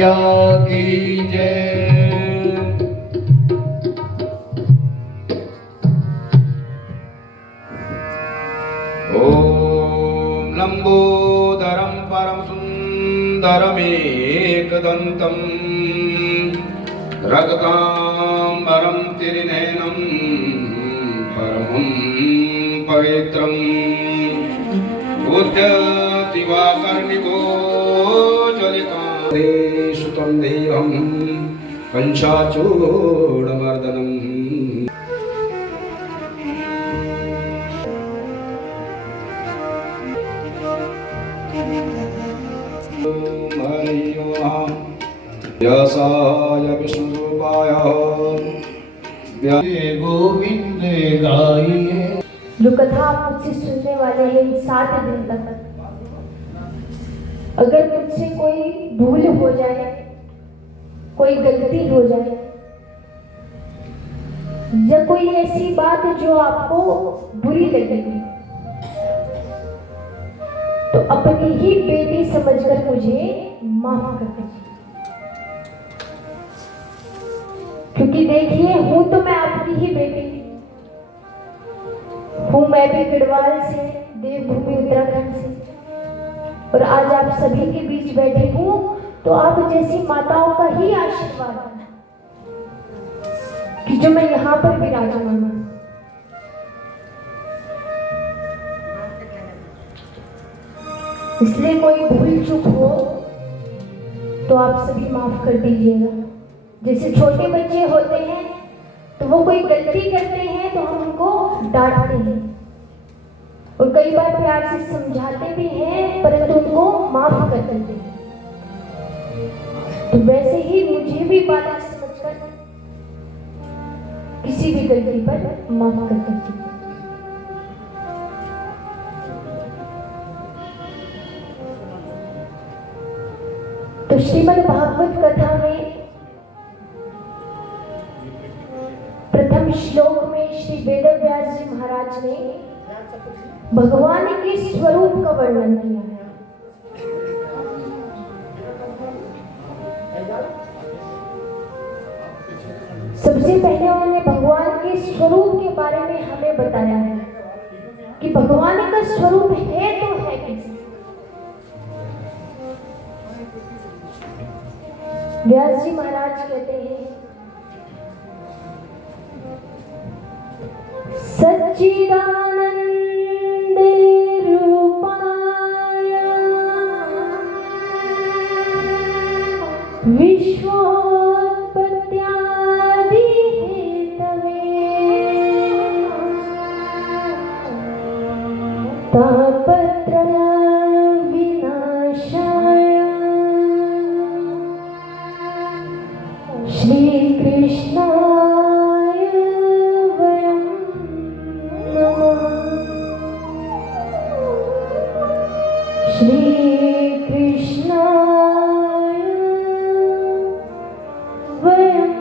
मैया की जय। ओम लंबोदरम परम सुंदरमेकदंतम रक्तांबरम त्रिनयनम परमं पवित्रम बुद्ध दिवाकर्णिगोचरिकां देहं पंचाचूडमर्दनम्। व्यासाय विष्णुरूपाय गोविंद गाइए। जो कथा आप मुझसे सुनने वाले हैं 7 दिन तक, अगर मुझसे कोई भूल हो जाए, कोई गलती हो जाए, या कोई ऐसी बात जो आपको बुरी लगेगी, तो अपनी ही बेटी समझकर मुझे माफ कर दीजिए। क्योंकि देखिए, हूं तो मैं आपकी ही बेटी हूं, मैं भी गढ़वाल से, देवभूमि उत्तराखंड से, और आज आप सभी के बीच बैठे हूं तो आप जैसी माताओं का ही आशीर्वाद है कि जो मैं यहाँ पर विराजमान हूं। इसलिए कोई भूल चूक हो तो आप सभी माफ कर दीजिएगा। जैसे छोटे बच्चे होते हैं तो वो कोई गलती करते हैं तो हम उनको डांटते हैं और कई बार प्यार से समझाते भी हैं, परंतु उनको माफ कर देते हैं। तो वैसे ही मुझे भी बालक समझकर किसी भी गलती पर माफ कर दीजिए। तो श्रीमद् भागवत कथा में प्रथम श्लोक में श्री वेदव्यास जी महाराज ने भगवान के स्वरूप का वर्णन किया है। सबसे पहले उन्होंने भगवान के स्वरूप के बारे में हमें बताया है कि भगवान का स्वरूप है तो है कैसे। व्यास जी महाराज कहते हैं, सच्चिदानंद रूपाय विश्वोत्पत्त्यादि हेतवे तापत्रय विनाशाय श्री कृष्णाय वयं नमः। श्री कृष्णाय वयं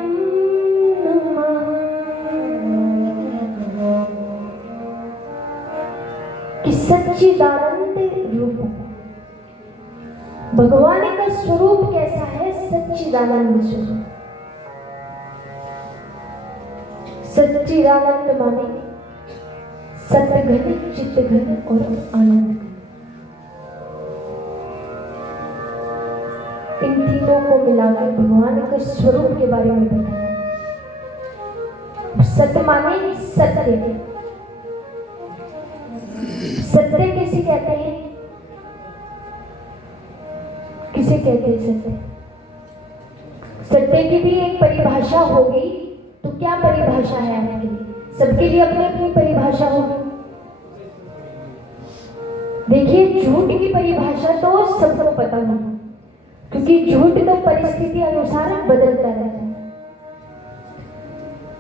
नमः। कि सच्चिदानंद रूप भगवान का स्वरूप कैसा है? सच्चिदानंद स्वरूप। सच्चिदानंद माने सतघन, चित्तघन और आनंद। इन तीनों को मिलाकर भगवान के स्वरूप के बारे में बताया। सत्य माने सत्य। सत्य किसे कहते हैं? किसे कहते हैं सत्य? सत्य की भी एक परिभाषा होगी। तो क्या परिभाषा है आपके लिए? सबके लिए अपनी अपनी परिभाषा होगी। देखिए, झूठ की परिभाषा तो सबको पता होगी, क्योंकि झूठ तो परिस्थिति अनुसार बदलता रहता है।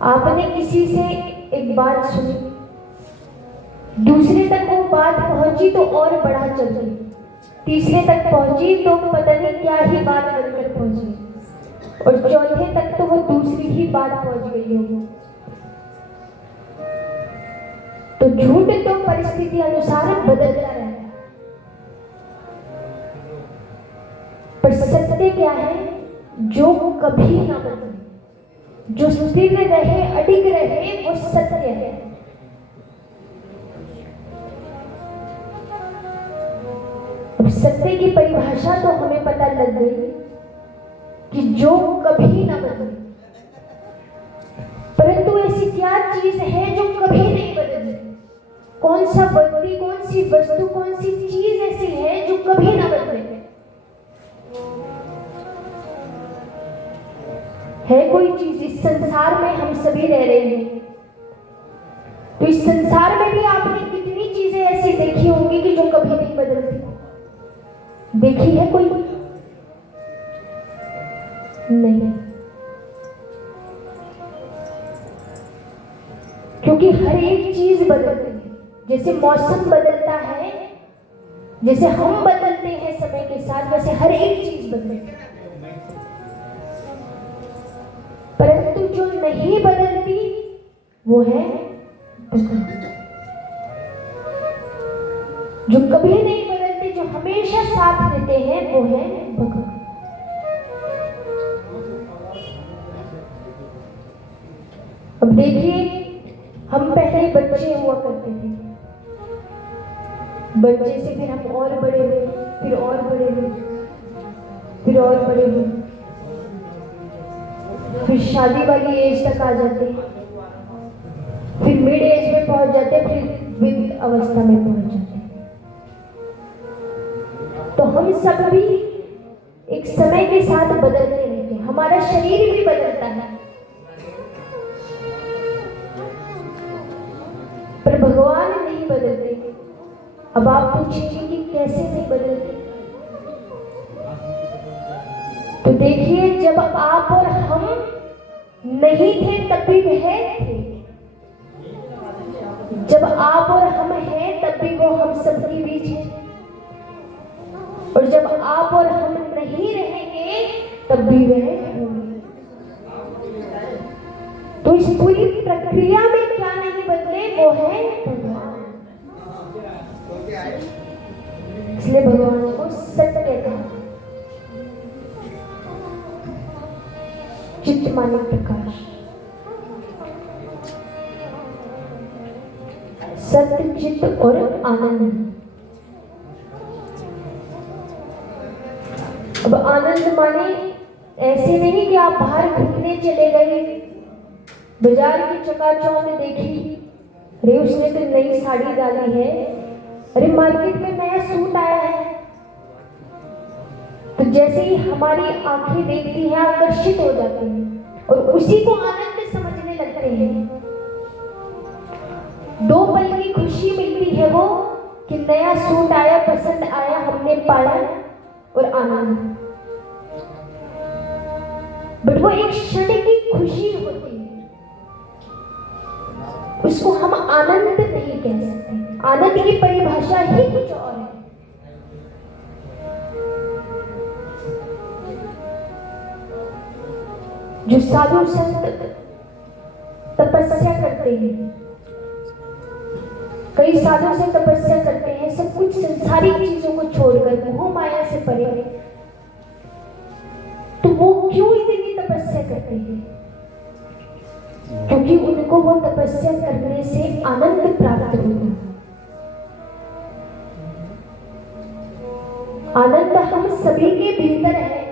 आपने किसी से एक बात सुनी, दूसरे तक वो बात पहुंची तो और बढ़ा चल गई, तीसरे तक पहुंची तो पता नहीं क्या ही बात बनकर पहुंची, और चौथे तक तो वो दूसरी ही बात पहुंच गई होगी। तो झूठ तो परिस्थिति अनुसार बदलता रहता है, पर सत्य क्या है? जो कभी ना बदले, जो स्थिर रहे, अडिग रहे, वो सत्य है। अब सत्य की परिभाषा तो हमें पता लग गई कि जो कभी ना बदले, परंतु ऐसी क्या चीज है जो कभी नहीं बदलती? कौन सा व्यक्ति, कौन सी वस्तु, कौन सी चीज ऐसी है जो कभी ना बदले? है कोई चीज? इस संसार में हम सभी रह रहे हैं, तो इस संसार में भी आपने कितनी चीजें ऐसी देखी होंगी कि जो कभी नहीं बदलती? देखी है कोई? नहीं, क्योंकि हर एक चीज बदलती है। जैसे मौसम बदलता है, जैसे हम बदलते हैं समय के साथ, वैसे हर एक चीज बदलती है। परंतु जो नहीं बदलती वो है भगवान। जो कभी नहीं बदलते, जो हमेशा साथ रहते हैं, वो है भगवान। अब देखिए, हम पहले बच्चे हुआ करते थे, बच्चे से फिर हम और बड़े हुए, फिर और बड़े हुए, फिर और बड़े हुए, फिर शादी वाली एज तक आ जाते हैं, फिर मिड एज में पहुंच जाते हैं, फिर वृद्ध अवस्था में पहुंच जाते हैं। तो हम सब भी एक समय के साथ बदलते रहते हैं, हमारा शरीर भी बदलता है, पर भगवान नहीं बदलते। अब आप पूछेंगे कि कैसे नहीं बदलते? तो देखिए, जब आप और हम नहीं थे तब भी वह थे, जब आप और हम हैं तब भी वो हम सबके बीच है, और जब आप और हम नहीं रहेंगे तब भी वह होंगे। तो इस पूरी प्रक्रिया में क्या नहीं बदले? वो है भगवान। इसलिए भगवान को सत्य कहा। चित्त माने प्रकाश, सत्य, चित्त और आनंद। अब आनंद माने ऐसे नहीं कि आप बाहर घूमने चले गए, बाजार की चकाचौंध देखी, अरे उसने तो नई साड़ी डाली है, अरे मार्केट में नया सूट आया है, तो जैसे ही हमारी आंखें देखती हैं आकर्षित हो जाती हैं और उसी को आनंद समझने लगते हैं। 2 पल की खुशी मिलती है वो कि नया सूट आया, पसंद आया, हमने पाया और आनंद। बट वो एक क्षण की खुशी होती है, उसको हम आनंद नहीं कह सकते। आनंद की परिभाषा ही कुछ और है। जो साधु संत तपस्या करते हैं, कई सालों से तपस्या करते हैं, सब कुछ संसारिक चीजों को छोड़कर मोह माया से परे, तो वो क्यों इतनी तपस्या करते हैं? क्योंकि उनको वो तपस्या करने से आनंद प्राप्त होता है। आनंद हम सभी के भीतर है।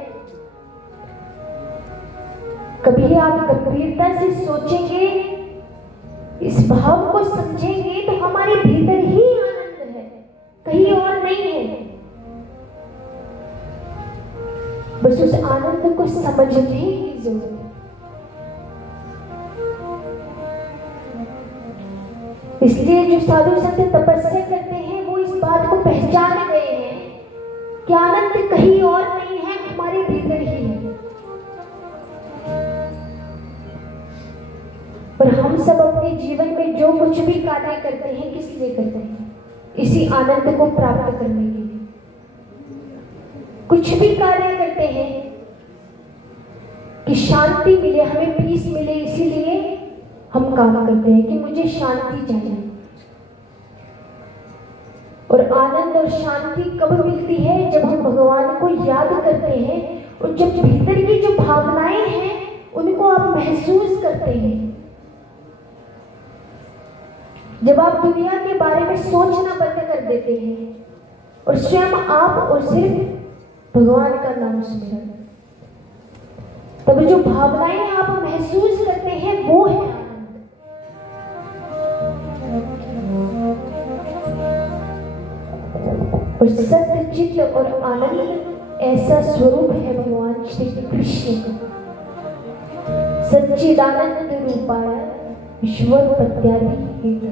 कभी आप गंभीरता से सोचेंगे, इस भाव को समझेंगे, तो हमारे भीतर ही आनंद है, कहीं और नहीं है। बस उस आनंद को समझने की जरूरत है। इसलिए जो साधु संत तपस्या करते हैं वो इस बात को पहचान गए हैं कि आनंद कहीं और नहीं है, हमारे भीतर ही है। पर हम सब अपने जीवन में जो कुछ भी कार्य करते हैं, किस लिए करते हैं? इसी आनंद को प्राप्त करने के लिए। कुछ भी कार्य करते हैं कि शांति मिले, हमें पीस मिले, इसीलिए हम काम करते हैं कि मुझे शांति चाहिए। और आनंद और शांति कब मिलती है? जब हम भगवान को याद करते हैं और जब भीतर की जो भावनाएं हैं उनको आप महसूस करते हैं, जब आप दुनिया के बारे में सोचना बंद कर देते हैं और स्वयं आप और सिर्फ भगवान का नाम स्मरण, तब जो भावनाएं आप महसूस करते हैं वो है आनंद। और सत्य चित्त और आनंद ऐसा स्वरूप है भगवान श्री कृष्ण का। सच्चिदानंद रूपाय ईश्वरपत्यादि हेतु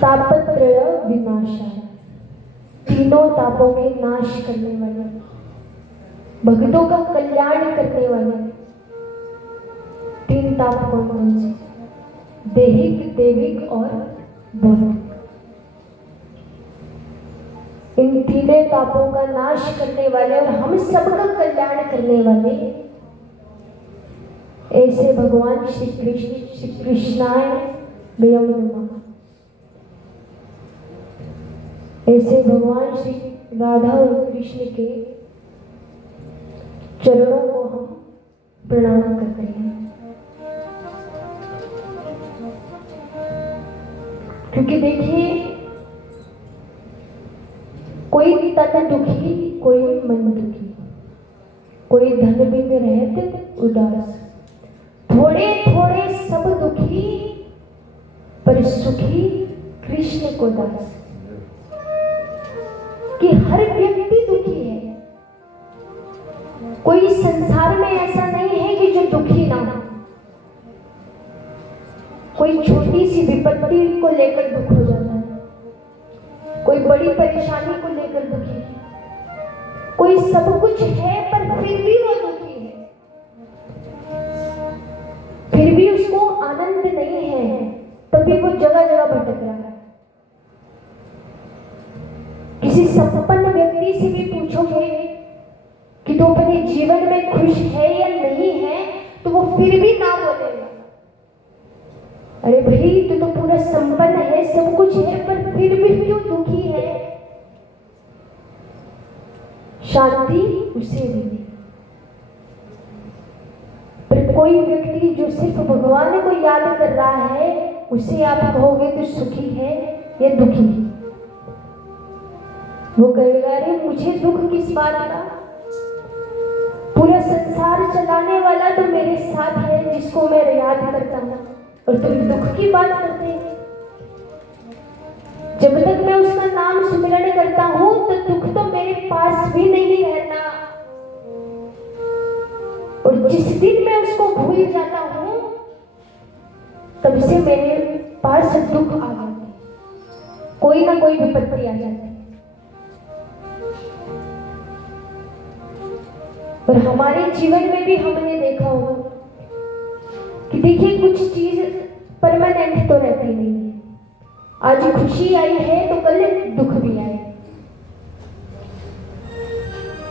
तापत्रय विनाशाय, तीनों तापों के नाश करने वाले, भक्तों का कल्याण करने वाले तीन ताप कौन कौन से? दैहिक, दैविक और भौतिक। इन तीनों तापों का नाश करने वाले और हम सबका कल्याण करने वाले ऐसे भगवान श्री कृष्णाय वयम नमः, ऐसे भगवान श्री राधा और कृष्ण के चरणों को हम प्रणाम करते हैं। क्योंकि देखिए, कोई तन दुखी, कोई मन दुखी, कोई धन बिन रहत उदास, थोड़े थोड़े सब दुखी, पर सुखी कृष्ण को दास। कि हर व्यक्ति दुखी है, कोई संसार में ऐसा नहीं है कि जो दुखी ना हो। कोई छोटी सी विपत्ति को लेकर दुख हो जाता है, कोई बड़ी परेशानी को लेकर दुखी है, कोई सब कुछ है पर फिर भी वो दुखी है, फिर भी उसको आनंद नहीं है, तभी वो जगह जगह भटक रहा है। किसी संपन्न व्यक्ति से भी पूछोगे कि तो अपने जीवन में खुश है या नहीं है, तो वो फिर भी ना बोलेगा। अरे भाई, तू तो पूरा संपन्न है, सब कुछ है, पर फिर भी क्यों दुखी है? शांति उसे मिली। पर कोई व्यक्ति जो सिर्फ भगवान को याद कर रहा है, उसे आप कहोगे तो सुखी है या दुखी है? वो कहेगा, अरे मुझे दुख किस बात का? पूरा संसार चलाने वाला तो मेरे साथ है, जिसको मैं याद करता हूँ, और तुम दुख की बात करते हैं। जब तक मैं उसका नाम स्मरण करता हूँ तो दुख तो मेरे पास भी नहीं रहता, और जिस दिन मैं उसको भूल जाता हूँ तब से मेरे पास दुख आ जाता है, कोई ना कोई विपत्ति आ जाती है। और हमारे जीवन में भी हमने देखा होगा कि देखिए, कुछ चीज परमानेंट तो रहती नहीं है। आज खुशी आई है तो कल दुख भी आए।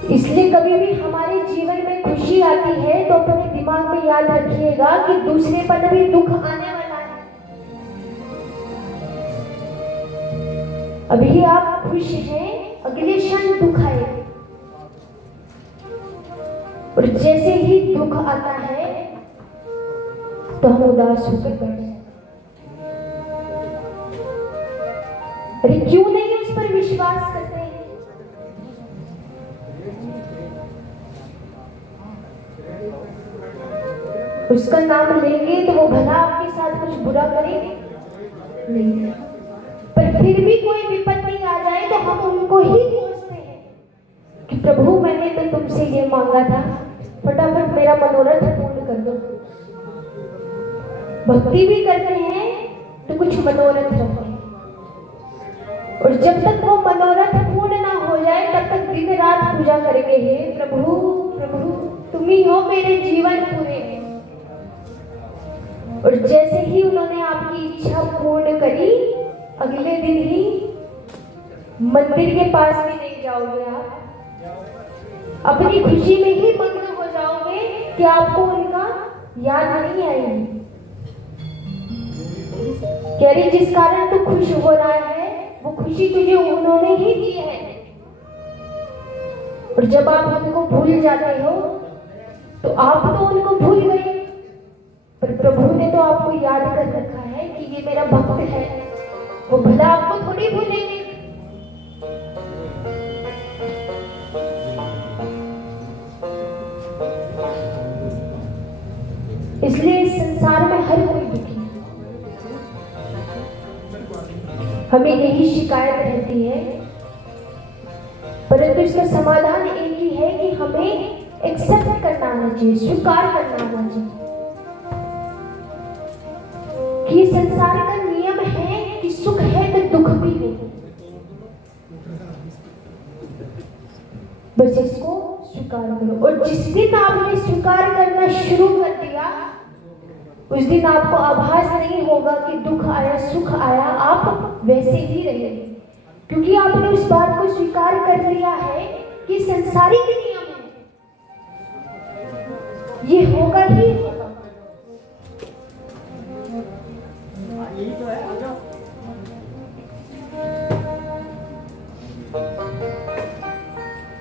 इसलिए कभी भी हमारे जीवन में खुशी आती है तो अपने दिमाग में याद रखिएगा कि दूसरे पल भी दुख आने वाला है। अभी आप खुश हैं, अगले क्षण दुख आएगा, और जैसे ही दुख आता है तो हम उदास होकर बैठ जाते। अरे क्यों नहीं उस पर विश्वास करते हैं? उसका नाम लेंगे तो वो भला आपके साथ कुछ बुरा करेंगे नहीं, पर फिर भी कोई विपत्ति आ जाए तो हम उनको ही कोसते हैं कि प्रभु, मैंने तो तुमसे ये मांगा था, फटाफट मेरा मनोरथ पूर्ण कर दो। भक्ति भी करते हैं तो कुछ मनोरथ रखते हैं, और जब तक वो मनोरथ पूर्ण ना हो जाए तब तक दिन रात पूजा करेंगे, हे प्रभु प्रभु तुम ही हो मेरे जीवन पूरे। और जैसे ही उन्होंने आपकी इच्छा पूर्ण करी, अगले दिन ही मंदिर के पास भी नहीं जाओगे, आप अपनी खुशी में ही मग्न हो जाओगे कि आपको उनका याद नहीं आएगी। कह रही, जिस कारण तू खुश हो रहा है वो खुशी तुझे उन्होंने ही दी है, और जब आप उनको भूल जाते हो तो आप तो उनको भूल गए, पर प्रभु ने तो आपको याद कर रखा है कि ये मेरा भक्त है, वो भला आपको थोड़ी भूलेंगे। इसलिए इस संसार में हर कोई दुखी है। हमें यही शिकायत रहती है, परंतु इसका समाधान एक ही है कि हमें एक्सेप्ट करना आना चाहिए, स्वीकार करना आना चाहिए कि संसार का नियम है कि सुख है तो दुख भी है। बस इसको स्वीकार करो, और जिस दिन आपने स्वीकार करना शुरू कर दिया उस दिन आपको आभास नहीं होगा कि दुख आया सुख आया, आप वैसे ही रहेंगे, क्योंकि आपने उस बात को स्वीकार कर लिया है कि संसारिक नियम है, ये होगा ही होगा।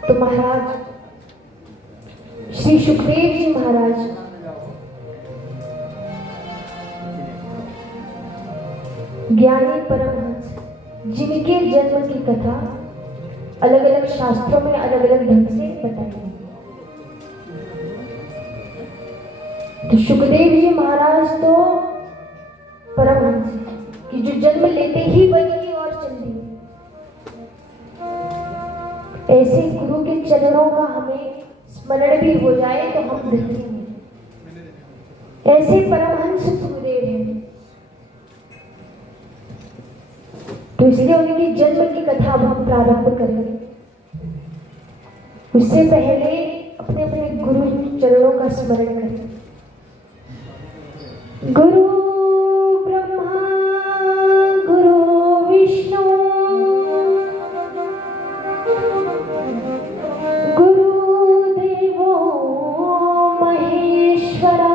तो महाराज श्री सुखदेव जी महाराज ज्ञानी परमहंस, जिनके जन्म की कथा अलग अलग शास्त्रों में अलग अलग ढंग से बताई है। तो सुखदेव जी महाराज तो परमहंस कि जो जन्म लेते ही बन की और चल दिए। ऐसे गुरु के चरणों का हमें स्मरण भी हो जाए तो हम धन्य हैं। ऐसे परमहंस सुखदेव हैं, तो इसलिए उनकी जन्म की कथा अब हम प्रारंभ करेंगे। उससे पहले अपने अपने गुरु चरणों का स्मरण करें। गुरु ब्रह्मा गुरु विष्णु गुरु देवो महेश्वरा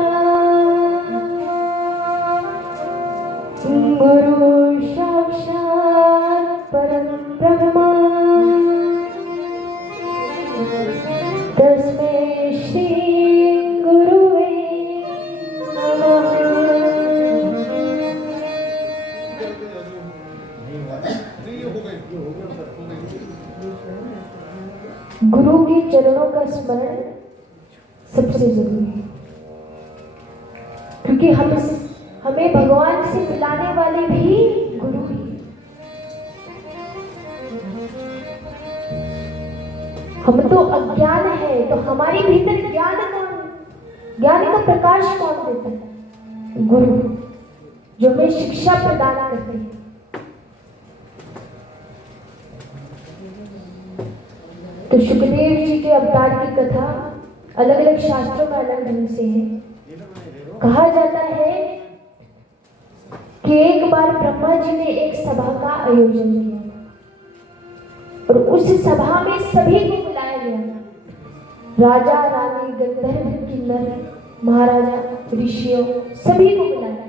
गुरु साक्षात् परम ब्रह्मा तस्मै श्री गुरुवे नमः। गुरु के चरणों का स्मरण सबसे जरूरी है, क्योंकि हमें भगवान से मिलाने वाले भी गुरु ही। हम तो अज्ञान है, तो हमारे भीतर ज्ञान का प्रकाश कौन देता है? गुरु, जो हमें शिक्षा प्रदान करते हैं। तो सुखदेव जी के अवतार की कथा अलग अलग शास्त्रों में अलग ढंग से है। कहा जाता है कि एक बार ब्रह्मा जी ने एक सभा का आयोजन किया और उस सभा में सभी को बुलाया गया, राजा रानी गंधर्व किन्नर महाराजा ऋषियों सभी को बुलाया।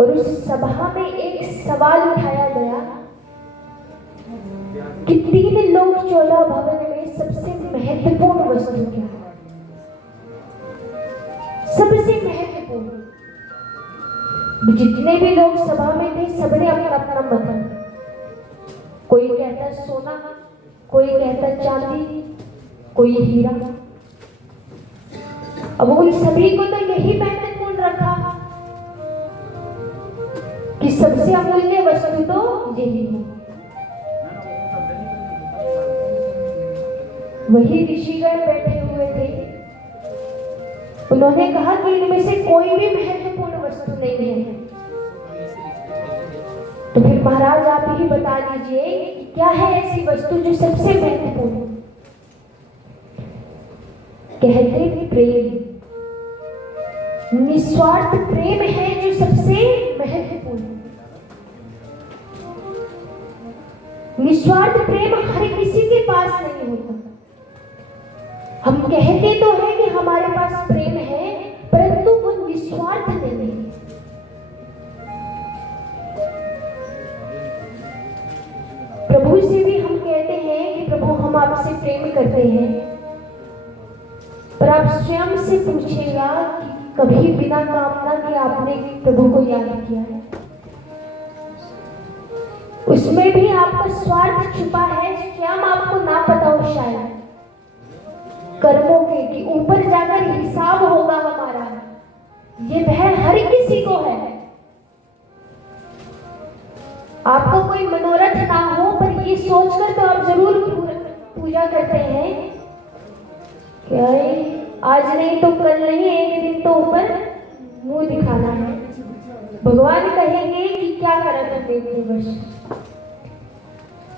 और उस सभा में एक सवाल उठाया गया कि 3 लोक 14 भवन में सबसे महत्वपूर्ण वस्तु क्या है? सबसे महत्वपूर्ण। जितने भी लोग सभा में थे सबने अपना अपना मत रखा। कोई कहता सोना, कोई कहता चांदी, कोई हीरा। अब उन सभी को तो यही महत्वपूर्ण रखा कि सबसे अमूल्य वस्तु तो यही है। वही ऋषिगण बैठे हुए थे, उन्होंने कहा कि इनमें से कोई भी महत्वपूर्ण वस्तु नहीं है। तो फिर महाराज आप ही बता दीजिए कि क्या है ऐसी वस्तु जो सबसे महत्वपूर्ण है? कहते प्रेम, निस्वार्थ प्रेम है जो सबसे महत्वपूर्ण है। निस्वार्थ प्रेम हर किसी के पास नहीं होता। हम कहते तो हैं कि हमारे पास प्रेम है, परंतु वो निस्वार्थ नहीं है। प्रभु से भी हम कहते आपसे प्रेम करते हैं, पर आप स्वयं से पूछेगा कि कभी बिना कामना के आपने प्रभु को याद किया है? उसमें भी आपका स्वार्थ छुपा है, स्वयं आपको ना पता हो शायद कर्मों के, कि ऊपर जाकर हिसाब होगा हमारा। ये भय हर किसी को है। आपका कोई मनोरथ ना हो, पर ये सोचकर तो आप जरूर पूजा करते हैं कि आज नहीं तो कल नहीं, एक दिन तो ऊपर मुंह दिखाना है। भगवान कहेंगे कि क्या करा तुमने इतने वर्ष,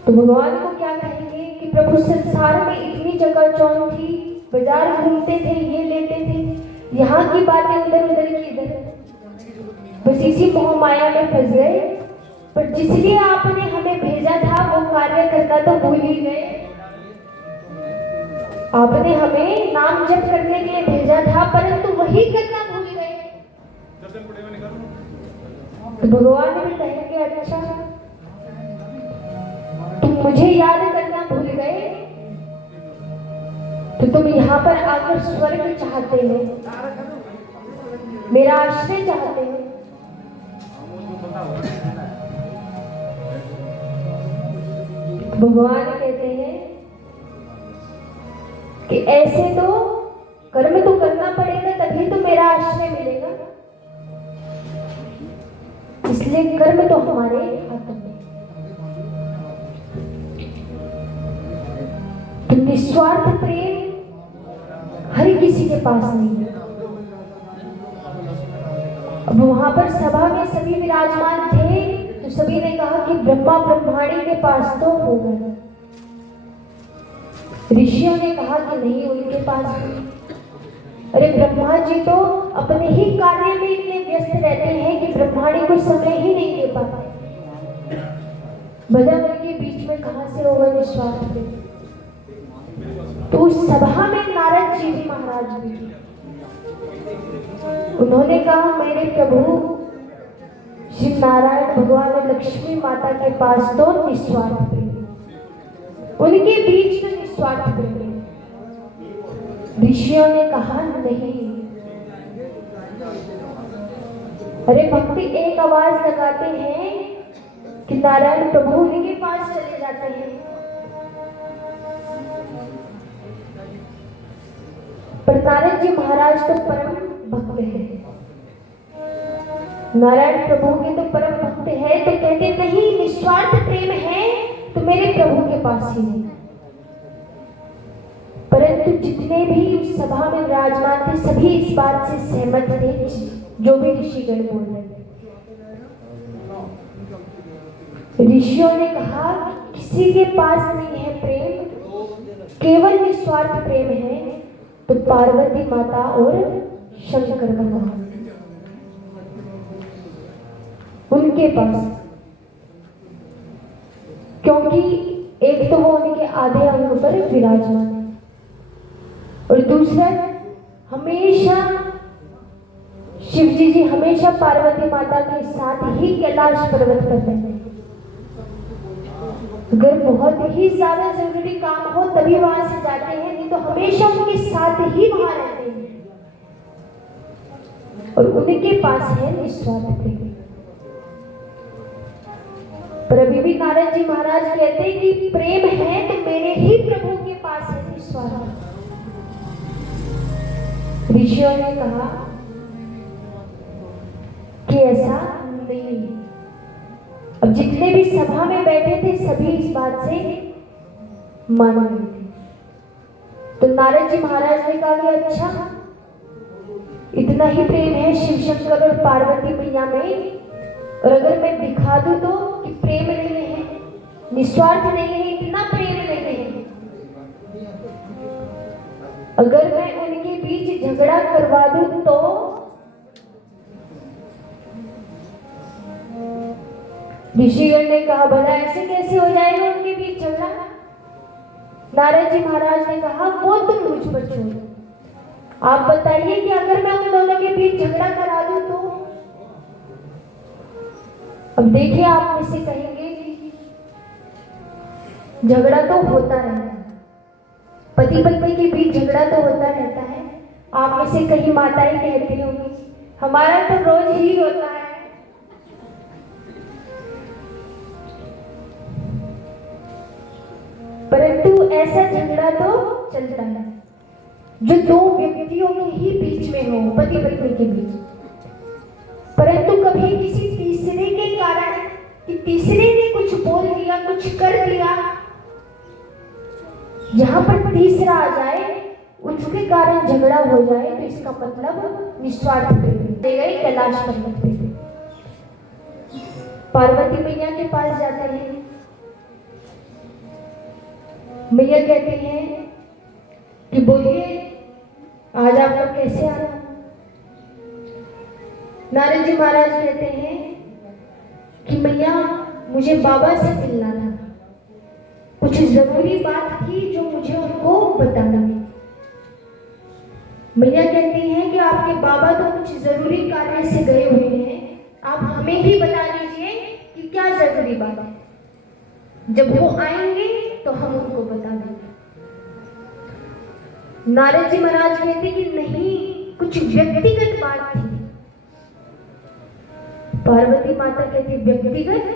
तो भगवान को क्या कहेंगे कि प्रभु संसार में इतनी चकाचौंध थी, बाजार घूमते थे, ये लेते थे, यहाँ की बातें उधर उधर की इधर, बस इसी मोह माया में फंस गए। पर जिसलिए आपने हमें भेजा था वो कार्य करना तो भूल ही गए। आपने हमें नाम जप करने के लिए भेजा था, परंतु वही करना भूल गए। तो भगवान भी कहेंगे अच्छा तुम मुझे याद करना भूल गए, तो तुम यहाँ पर आकर स्वर्ग चाहते हो, मेरा आश्रय चाहते हो। भगवान कहते हैं कि ऐसे तो कर्म तो करना पड़ेगा, तभी तो मेरा आश्रय मिलेगा। इसलिए कर्म तो हमारे हाथों में। तो निस्वार्थ प्रेम हर किसी के पास नहीं है। अब वहां पर सभा में सभी विराजमान थे, तो सभी ने कहा कि ब्रह्मा ब्रह्माणी के पास तो होगा। ऋषियों ने कहा कि नहीं, उनके पास नहीं। अरे ब्रह्मा जी तो अपने ही कार्य में इतने व्यस्त रहते हैं कि ब्रह्माणी को समय ही नहीं दे पाते। भला उनके बीच में कहां से होगा निस्वार्थ प्रेम? तो उस सभा में नारद जी भी महाराज भी, उन्होंने कहा मेरे प्रभु श्री नारायण भगवान और लक्ष्मी माता के पास तो निस्वार्थ प्रेम, उनके बीच में निस्वार्थ प्रेम। ऋषियों ने कहा नहीं। अरे भक्ति एक आवाज लगाते हैं कि नारायण प्रभु उनके पास चले जाते हैं, पर नारद जी महाराज तो परम भक्त है, नारायण प्रभु के तो परम भक्त है, तो कहते नहीं निस्वार्थ प्रेम है तो मेरे प्रभु के पास ही है। परंतु जितने भी उस सभा में विराजमान थे सभी इस बात से सहमत थे, जो भी ऋषिगण बोल रहे थे। ऋषियों ने कहा किसी के पास नहीं है प्रेम, केवल निस्वार्थ प्रेम है तो पार्वती माता और शंकर भगवान, उनके पास। क्योंकि एक तो वो उनके आधे अंग पर विराजमान है, और दूसरा हमेशा शिव जी हमेशा पार्वती माता के साथ ही कैलाश पर्वत पर रहते हैं। अगर बहुत ही ज्यादा जरूरी काम हो तभी वहां से जाते हैं, नहीं तो हमेशा उनके साथ ही वहां रहते हैं, और उनके पास है निस्वार्थ प्रेम। पर अभी भी नारद जी महाराज कहते हैं कि प्रेम है तो मेरे ही प्रभु के पास है निस्वार्थ। ऋषियों ने कहा कि ऐसा नहीं है। अब जितने भी सभा में बैठे थे सभी इस बात से मान गए थे। तो नारद जी महाराज ने कहा कि अच्छा इतना ही प्रेम है शिव शंकर और पार्वती मैया में, और अगर मैं दिखा दूं तो कि प्रेम नहीं है, निस्वार्थ नहीं है, इतना प्रेम नहीं है, अगर मैं उनके बीच झगड़ा करवा दूं तो ऋषिगण ने कहा भला ऐसे कैसे हो जाएगा उनके बीच झगड़ा? नारद जी महाराज ने कहा वो तुम मुझ पर छोड़ो, आप बताइए कि अगर मैं उन दोनों के बीच झगड़ा करा दूं तो? अब देखिए आप मुझसे कहेंगे झगड़ा तो होता रहता है, पति पत्नी के बीच झगड़ा तो होता रहता है। आप में से कई माताएं कहती होंगी हमारा तो रोज ही होता है। परंतु ऐसा झगड़ा तो चलता है जो दो व्यक्तियों के ही बीच में हो, पति पत्नी के बीच। परंतु कभी किसी तीसरे के कारण कि तीसरे ने कुछ बोल दिया, कुछ कर दिया, जहां पर तीसरा आ जाए उसके कारण झगड़ा हो जाए, तो इसका मतलब निस्वार्थ प्रेम कैलाश पर्वत पे पार्वती मैया के पास जाते हैं। मैया कहते हैं कि बोलिए आज आपका कैसे आना। नारद जी महाराज कहते हैं कि मैया मुझे बाबा से मिलना था, कुछ जरूरी बात थी जो मुझे उनको बताना थी। मैया कहती हैं कि आपके बाबा तो कुछ जरूरी कार्य से गए हुए हैं, आप हमें भी बता दीजिए कि क्या जरूरी बात है, जब वो आएंगे तो हम उनको बता देंगे। नारद जी महाराज कहते कि नहीं, कुछ व्यक्तिगत बात थी। पार्वती माता कहती व्यक्तिगत?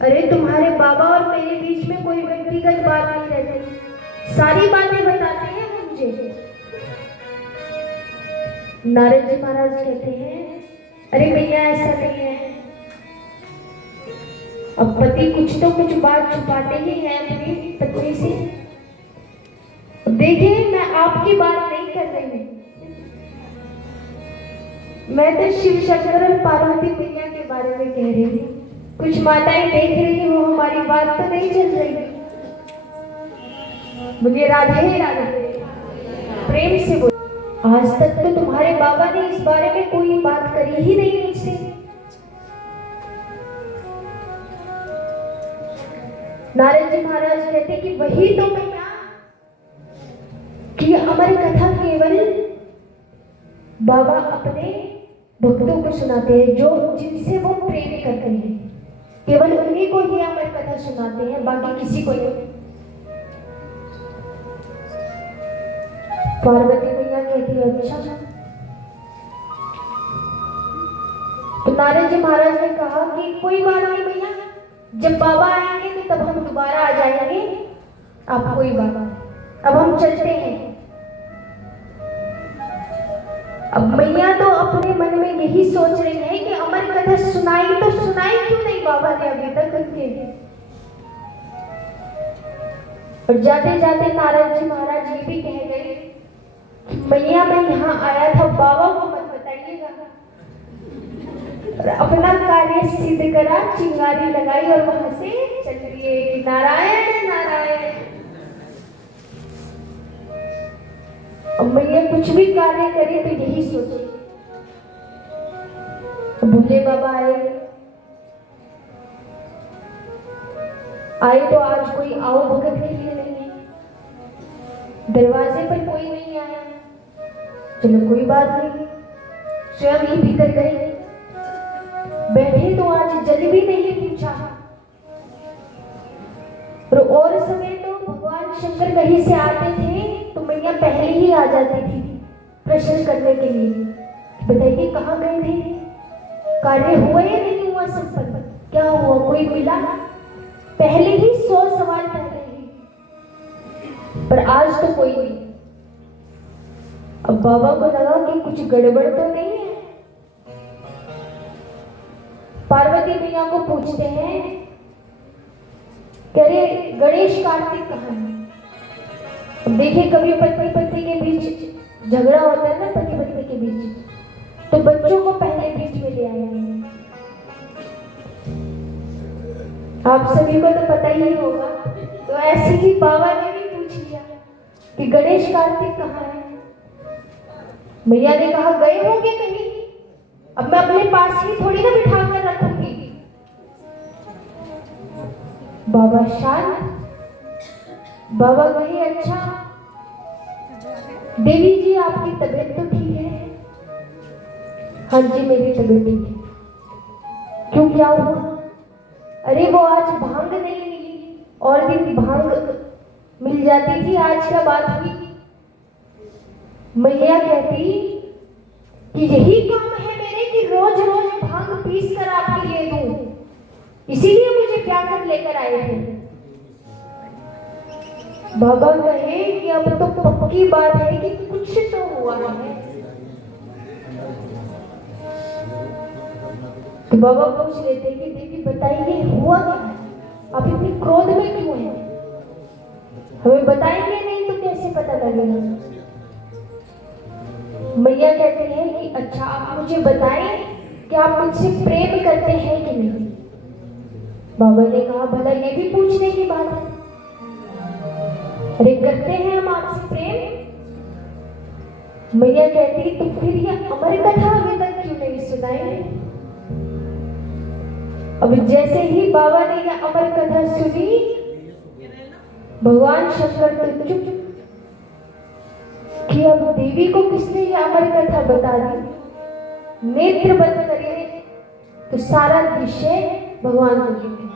अरे तुम्हारे बाबा और मेरे बीच में कोई व्यक्तिगत बात नहीं रहती, सारी बातें बताते हैं वो मुझे। नारद जी महाराज कहते हैं अरे भैया ऐसा नहीं है, अब पति कुछ तो कुछ बात छुपाते ही हैं अपनी पत्नी से। देखिए मैं आपकी बात नहीं कर रही हूं, मैं तो शिव शंकर और पार्वती मैया के बारे में कह रही हूँ। कुछ माताएं देख रही हो हमारी बात तो नहीं चल रही। मुझे राधे राधे प्रेम से बोल। आज तक तो तुम्हारे बाबा ने इस बारे में कोई बात करी ही नहीं मुझसे। नारद जी महाराज कहते कि वही तो मैया कि अमर कथा केवल बाबा अपने भक्तों को सुनाते हैं, जो जिनसे वो प्रेम करते हैं, केवल उन्हीं को ही अमर कथा सुनाते हैं, बाकी किसी को नहीं। पार्वती मैया कहती है अच्छा। तो नारद जी महाराज ने कहा कि कोई बात नहीं मैया, जब बाबा आएंगे तो तब हम दोबारा आ जाएंगे, आप कोई बात नहीं, अब हम चलते हैं। अब मैया तो अपने मन में यही सोच रही है कि अमर कथा सुनाई तो सुनाई क्यों नहीं बाबा ने अभी तक उनके। और जाते जाते नारद जी महाराज ये भी कह गए कि मैया मैं यहाँ आया था, बाबा को मत बताइएगा। और अपना कार्य सिद्ध करा, चिंगारी लगाई और वहां से चल दिए कि नारायण नारायण। अब मैया कुछ भी कार्य करे तो यही सोचे। भोले बाबा आए तो आज कोई आओ भगत के लिए नहीं है, दरवाजे पर कोई नहीं आया। चलो कोई बात नहीं, स्वयं ही भीतर गए, बैठे तो आज जल भी नहीं पूछा। और समय तो भगवान शंकर कहीं से आते थे तो मैया पहले ही आ जाती थी प्रश्न करने के लिए, बताइए कहाँ गए थे, कार्य हुआ या नहीं हुआ, संपन्न क्या हुआ, कोई मिला, पहले ही 100 सवाल पहले ही। पर आज तो कोई नहीं। अब बाबा को लगा कि कुछ गड़बड़ तो नहीं है। पार्वती मैया को पूछते हैं कह रहे गणेश कार्तिक कहाँ है। अब देखिए कभी पति पत्नी के बीच झगड़ा होता है ना, पति पत्नी के बीच, तो बच्चों को पहले बीच में ले आएंगे। आप सभी को तो पता ही होगा, तो ऐसे ही बाबा ने भी पूछ लिया कि गणेश कार्तिक कहाँ है। मैया ने कहा गए होंगे कहीं, अब मैं अपने पास ही थोड़ी ना बिठा कर रखूंगी। बाबा शांत, बाबा कहे अच्छा देवी जी आपकी तबीयत तो ठीक है। हाँ जी मेरी तबीयत ठीक है। क्यों क्या हुआ? अरे वो आज भांग नहीं मिली, और दिन भांग मिल जाती थी। आज क्या बात हुई, मैया कहती कि यही काम है मेरे कि रोज रोज भांग पीस कर आपके लिए दूं, इसीलिए मुझे ब्याह कर लेकर आए थे। बाबा कहे कि अब तो पक्की बात है कि कुछ तो हुआ है। तो बाबा पूछ लेते कि देवी बताइए हुआ क्या है, आप इतनी क्रोध में क्यों हैं, हमें बताएंगे नहीं तो कैसे पता लगेगा। मैया कहती है कि अच्छा आप मुझे बताएं कि आप मुझसे प्रेम करते हैं कि नहीं। बाबा ने कहा भला ये भी पूछने की बात है, अरे करते हैं हम आपसे प्रेम। मैया कहती तो फिर ये अमर कथा अभी तक क्यों नहीं सुनाई। अब जैसे ही बाबा ने ये अमर कथा सुनी, भगवान शंकर तो चुप कि अब देवी को किसने ये अमर कथा बता दी। नेत्र बंद करिए तो सारा दृश्य भगवान को दिखे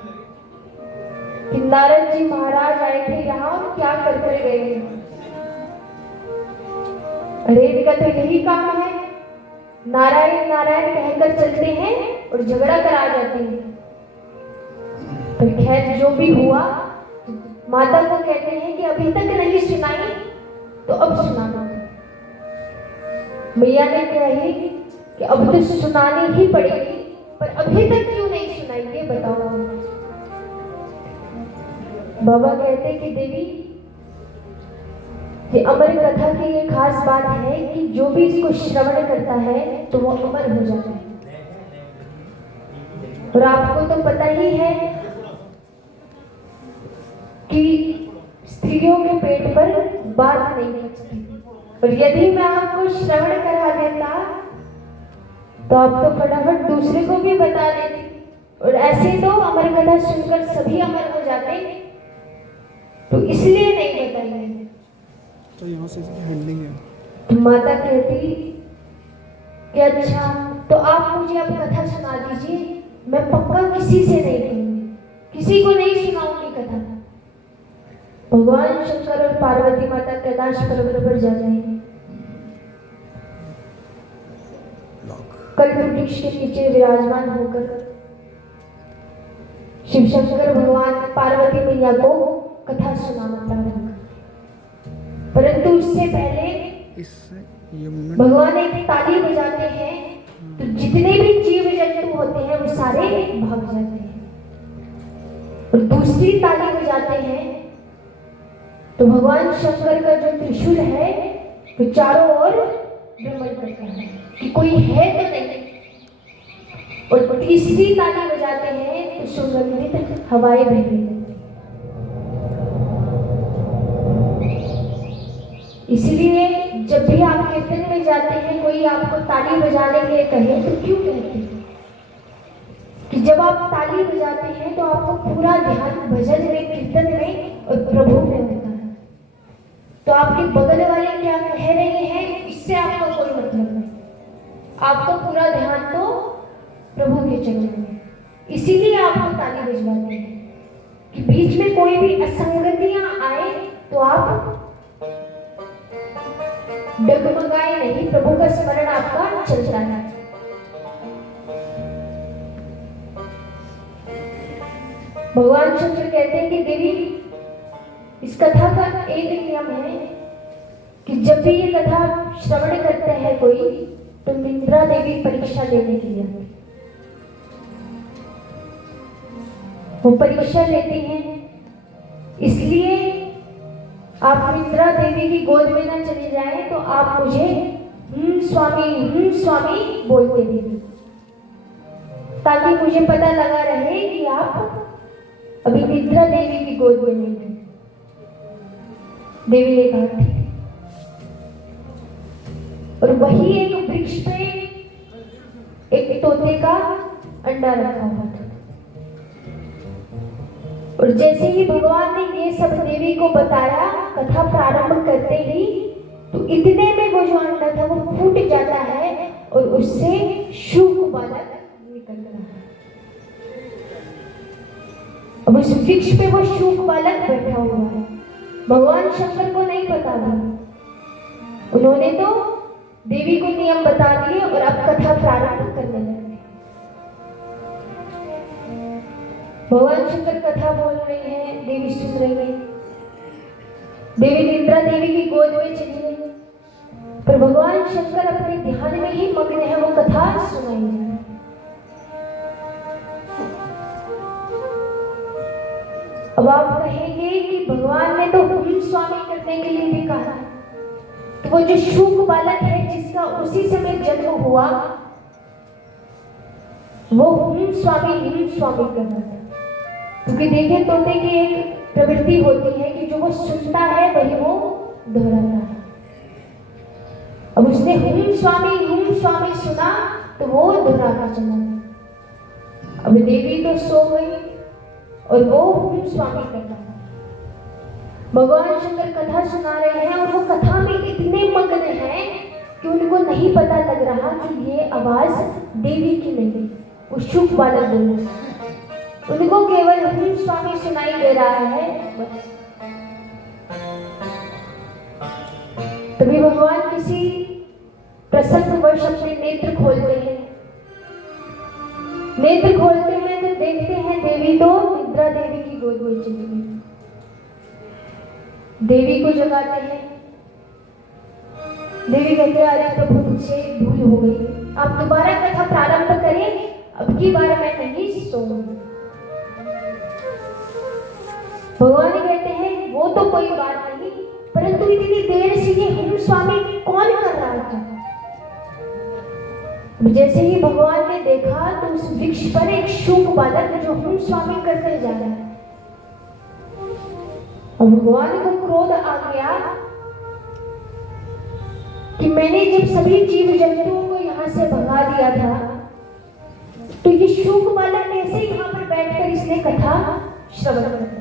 कि नारद जी महाराज आए थे यहाँ और क्या कर कर गए। अरे इनका तो यही काम है, नारायण नारायण कहकर चलते हैं और झगड़ा करा जाते हैं। पर खैर जो भी हुआ, माता को कहते हैं कि अभी तक नहीं सुनाई तो अब सुनाना। मैया ने कही कि अब तो सुनानी ही पड़ेगी, पर अभी तक क्यों नहीं सुनाई ये बताओ। बाबा कहते कि देवी ये अमर कथा की ये खास बात है कि जो भी इसको श्रवण करता है तो वो अमर हो जाता है। और आपको तो पता ही है कि स्त्रियों के पेट पर बात नहीं बचती, और यदि मैं आपको श्रवण करा देता तो आप तो फटाफट दूसरे को भी बता देते, और ऐसे तो अमर कथा सुनकर सभी अमर हो जाते, तो इसलिए नहीं बताइए। तो यहाँ से हैंडलिंग है। तो माता कहती कि अच्छा तो आप मुझे अब कथा सुना दीजिए, मैं पक्का किसी से नहीं कहूंगी, किसी को नहीं सुनाऊंगी कथा। भगवान शंकर और पार्वती माता कैलाश पर्वत पर जा रहे हैं। कल्प वृक्ष के नीचे विराजमान होकर शिव शंकर भगवान पार्वती मैया को कथा सुनाना प्रारंभ, परंतु उससे पहले भगवान एक ताली बजाते हैं तो जितने भी जीव जंतु होते हैं वो सारे भाग जाते हैं, और दूसरी ताली बजाते हैं तो भगवान शंकर का जो त्रिशूल है वो चारों ओर भ्रमण करता है कि कोई है तो नहीं, और तीसरी ताली बजाते हैं तो सुगंधित हवाएं बहती हैं। इसलिए जब भी आप कीर्तन में जाते हैं कोई आपको ताली बजाने के लिए कहे तो क्यों कहते हैं कि जब आप ताली बजाते हैं तो आपको पूरा ध्यान भजन में, कीर्तन में और प्रभु में होता है। तो आपके बगल वाले क्या कह रहे हैं इससे आपको कोई मतलब नहीं, आपको पूरा ध्यान तो प्रभु के चरणों में। इसीलिए आपको ताली बजवाते हैं कि बीच में कोई भी असंगतियां आए तो आप डगमगाए नहीं, प्रभु का स्मरण आपका चलता है। भगवान शंकर कहते हैं कि देवी इस कथा का एक नियम है कि जब भी ये कथा श्रवण करते हैं कोई तो निद्रा देवी परीक्षा लेने के लिए वो परीक्षा लेती हैं, इसलिए आप निद्रा देवी की गोद में ना चले जाएं तो आप मुझे स्वामी बोलते रहिए, ताकि मुझे पता लगा रहे कि आप अभी निद्रा देवी की गोद में नहीं है। देवी ने कहा ठीक, और वही एक वृक्ष पे एक तोते का अंडा रखा हुआ था, और जैसे ही भगवान ने ये सब देवी को बताया कथा प्रारंभ करते ही, तो इतने में वो जो अंडा था वो फूट जाता है और उससे शुक बालक निकल रहा है। अब उस वृक्ष पे वो शुक बालक बैठा हुआ है, भगवान शंकर को नहीं पता था, उन्होंने तो देवी को नियम बता दिए और अब कथा प्रारंभ करने लगे। भगवान शंकर कथा बोल रहे हैं, देवी सुन रही है। देवी निद्रा देवी की गोद में चली गई, पर भगवान शंकर अपने ध्यान में ही मग्न है, वो कथा सुनाई जा रही है। अब आप कहेंगे कि भगवान ने तो हम स्वामी करने के लिए भी कहा, तो वो जो शूक बालक है जिसका उसी समय जन्म हुआ, वो हम स्वामी कर रहा है। क्योंकि देखिए तोते की एक प्रवृत्ति होती है कि जो वो सुनता है वही वो दोहराता है। अब उसने हम स्वामी सुना तो वो दोहराता चला। अब देवी तो सो गई और वो हम स्वामी करता है। भगवान शंकर कथा सुना रहे हैं और वो कथा में इतने मग्न हैं कि उनको नहीं पता लग रहा कि ये आवाज देवी की नहीं, उस शुक बालक बोल रहा है। उनको केवल हम स्वामी सुनाई दे रहा है बस। तभी भगवान किसी प्रसंगवश अपने नेत्र खोलते हैं। नेत्र खोलते हैं तो देखते हैं देवी तो निद्रा देवी की गोद में चली गई। देवी को जगाते हैं। देवी कहते हैं, अरे प्रभु मुझसे भूल हो गई, आप दोबारा कथा प्रारंभ करें, अब की बार मैं नहीं सोऊंगी। भगवान कहते हैं वो तो कोई बात नहीं, परंतु इतनी देर से ये हम स्वामी कौन कर रहा था। जैसे ही भगवान ने देखा तो उस वृक्ष पर एक शूक बालक जो हम स्वामी करते जा रहा है। और भगवान को क्रोध आ गया कि मैंने जब सभी जीव जंतुओं को यहाँ से भगा दिया था, तो ये शूक बालक कैसे यहाँ पर बैठकर इसने कथा श्रवण कर।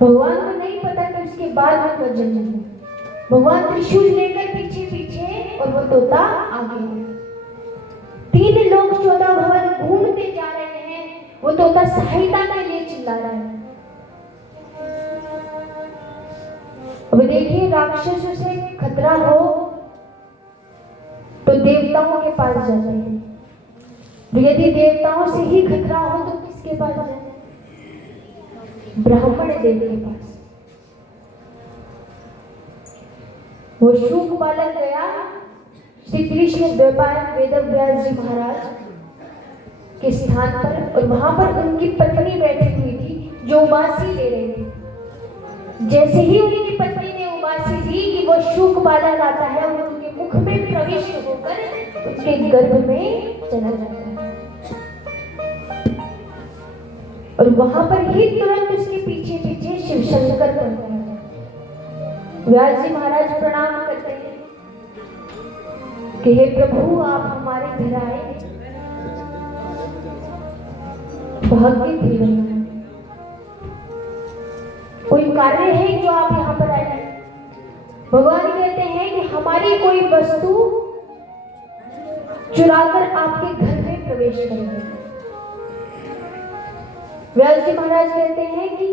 भगवान को नहीं पता कि उसके बाद वो जन्म है। भगवान त्रिशूल लेकर पीछे और वो तोता आगे है। 3 लोग 14 भवन घूमते जा रहे हैं, वो तोता सहायता के लिए चिल्ला रहा है। अब देखिए राक्षसों से खतरा हो तो देवताओं के पास जाते हैं, यदि देवताओं से ही खतरा हो तो किसके पास जाते हैं? ब्राह्मण देव के पास। वो शूक बालक गया श्री कृष्ण द्वैपायन वेदव्यास जी महाराज के स्थान पर, और वहां पर उनकी पत्नी बैठी हुई थी जो उबासी ले रही थी। जैसे ही उनकी पत्नी ने उबासी दी कि वो शूक बालक आता है और उनके मुख में प्रविष्ट होकर उसके गर्भ में चला जाता है, और वहां पर ही तुरंत उसके पीछे शिव शंकर पड़ता है। व्यास जी महाराज प्रणाम करते हैं कि हे प्रभु आप हमारे घर आए, भाग्य थी बनाए, कोई कार्य है जो आप यहाँ पर आए। भगवान कहते हैं कि हमारी कोई वस्तु चुराकर आपके घर में प्रवेश करेंगे। व्यास जी महाराज कहते हैं कि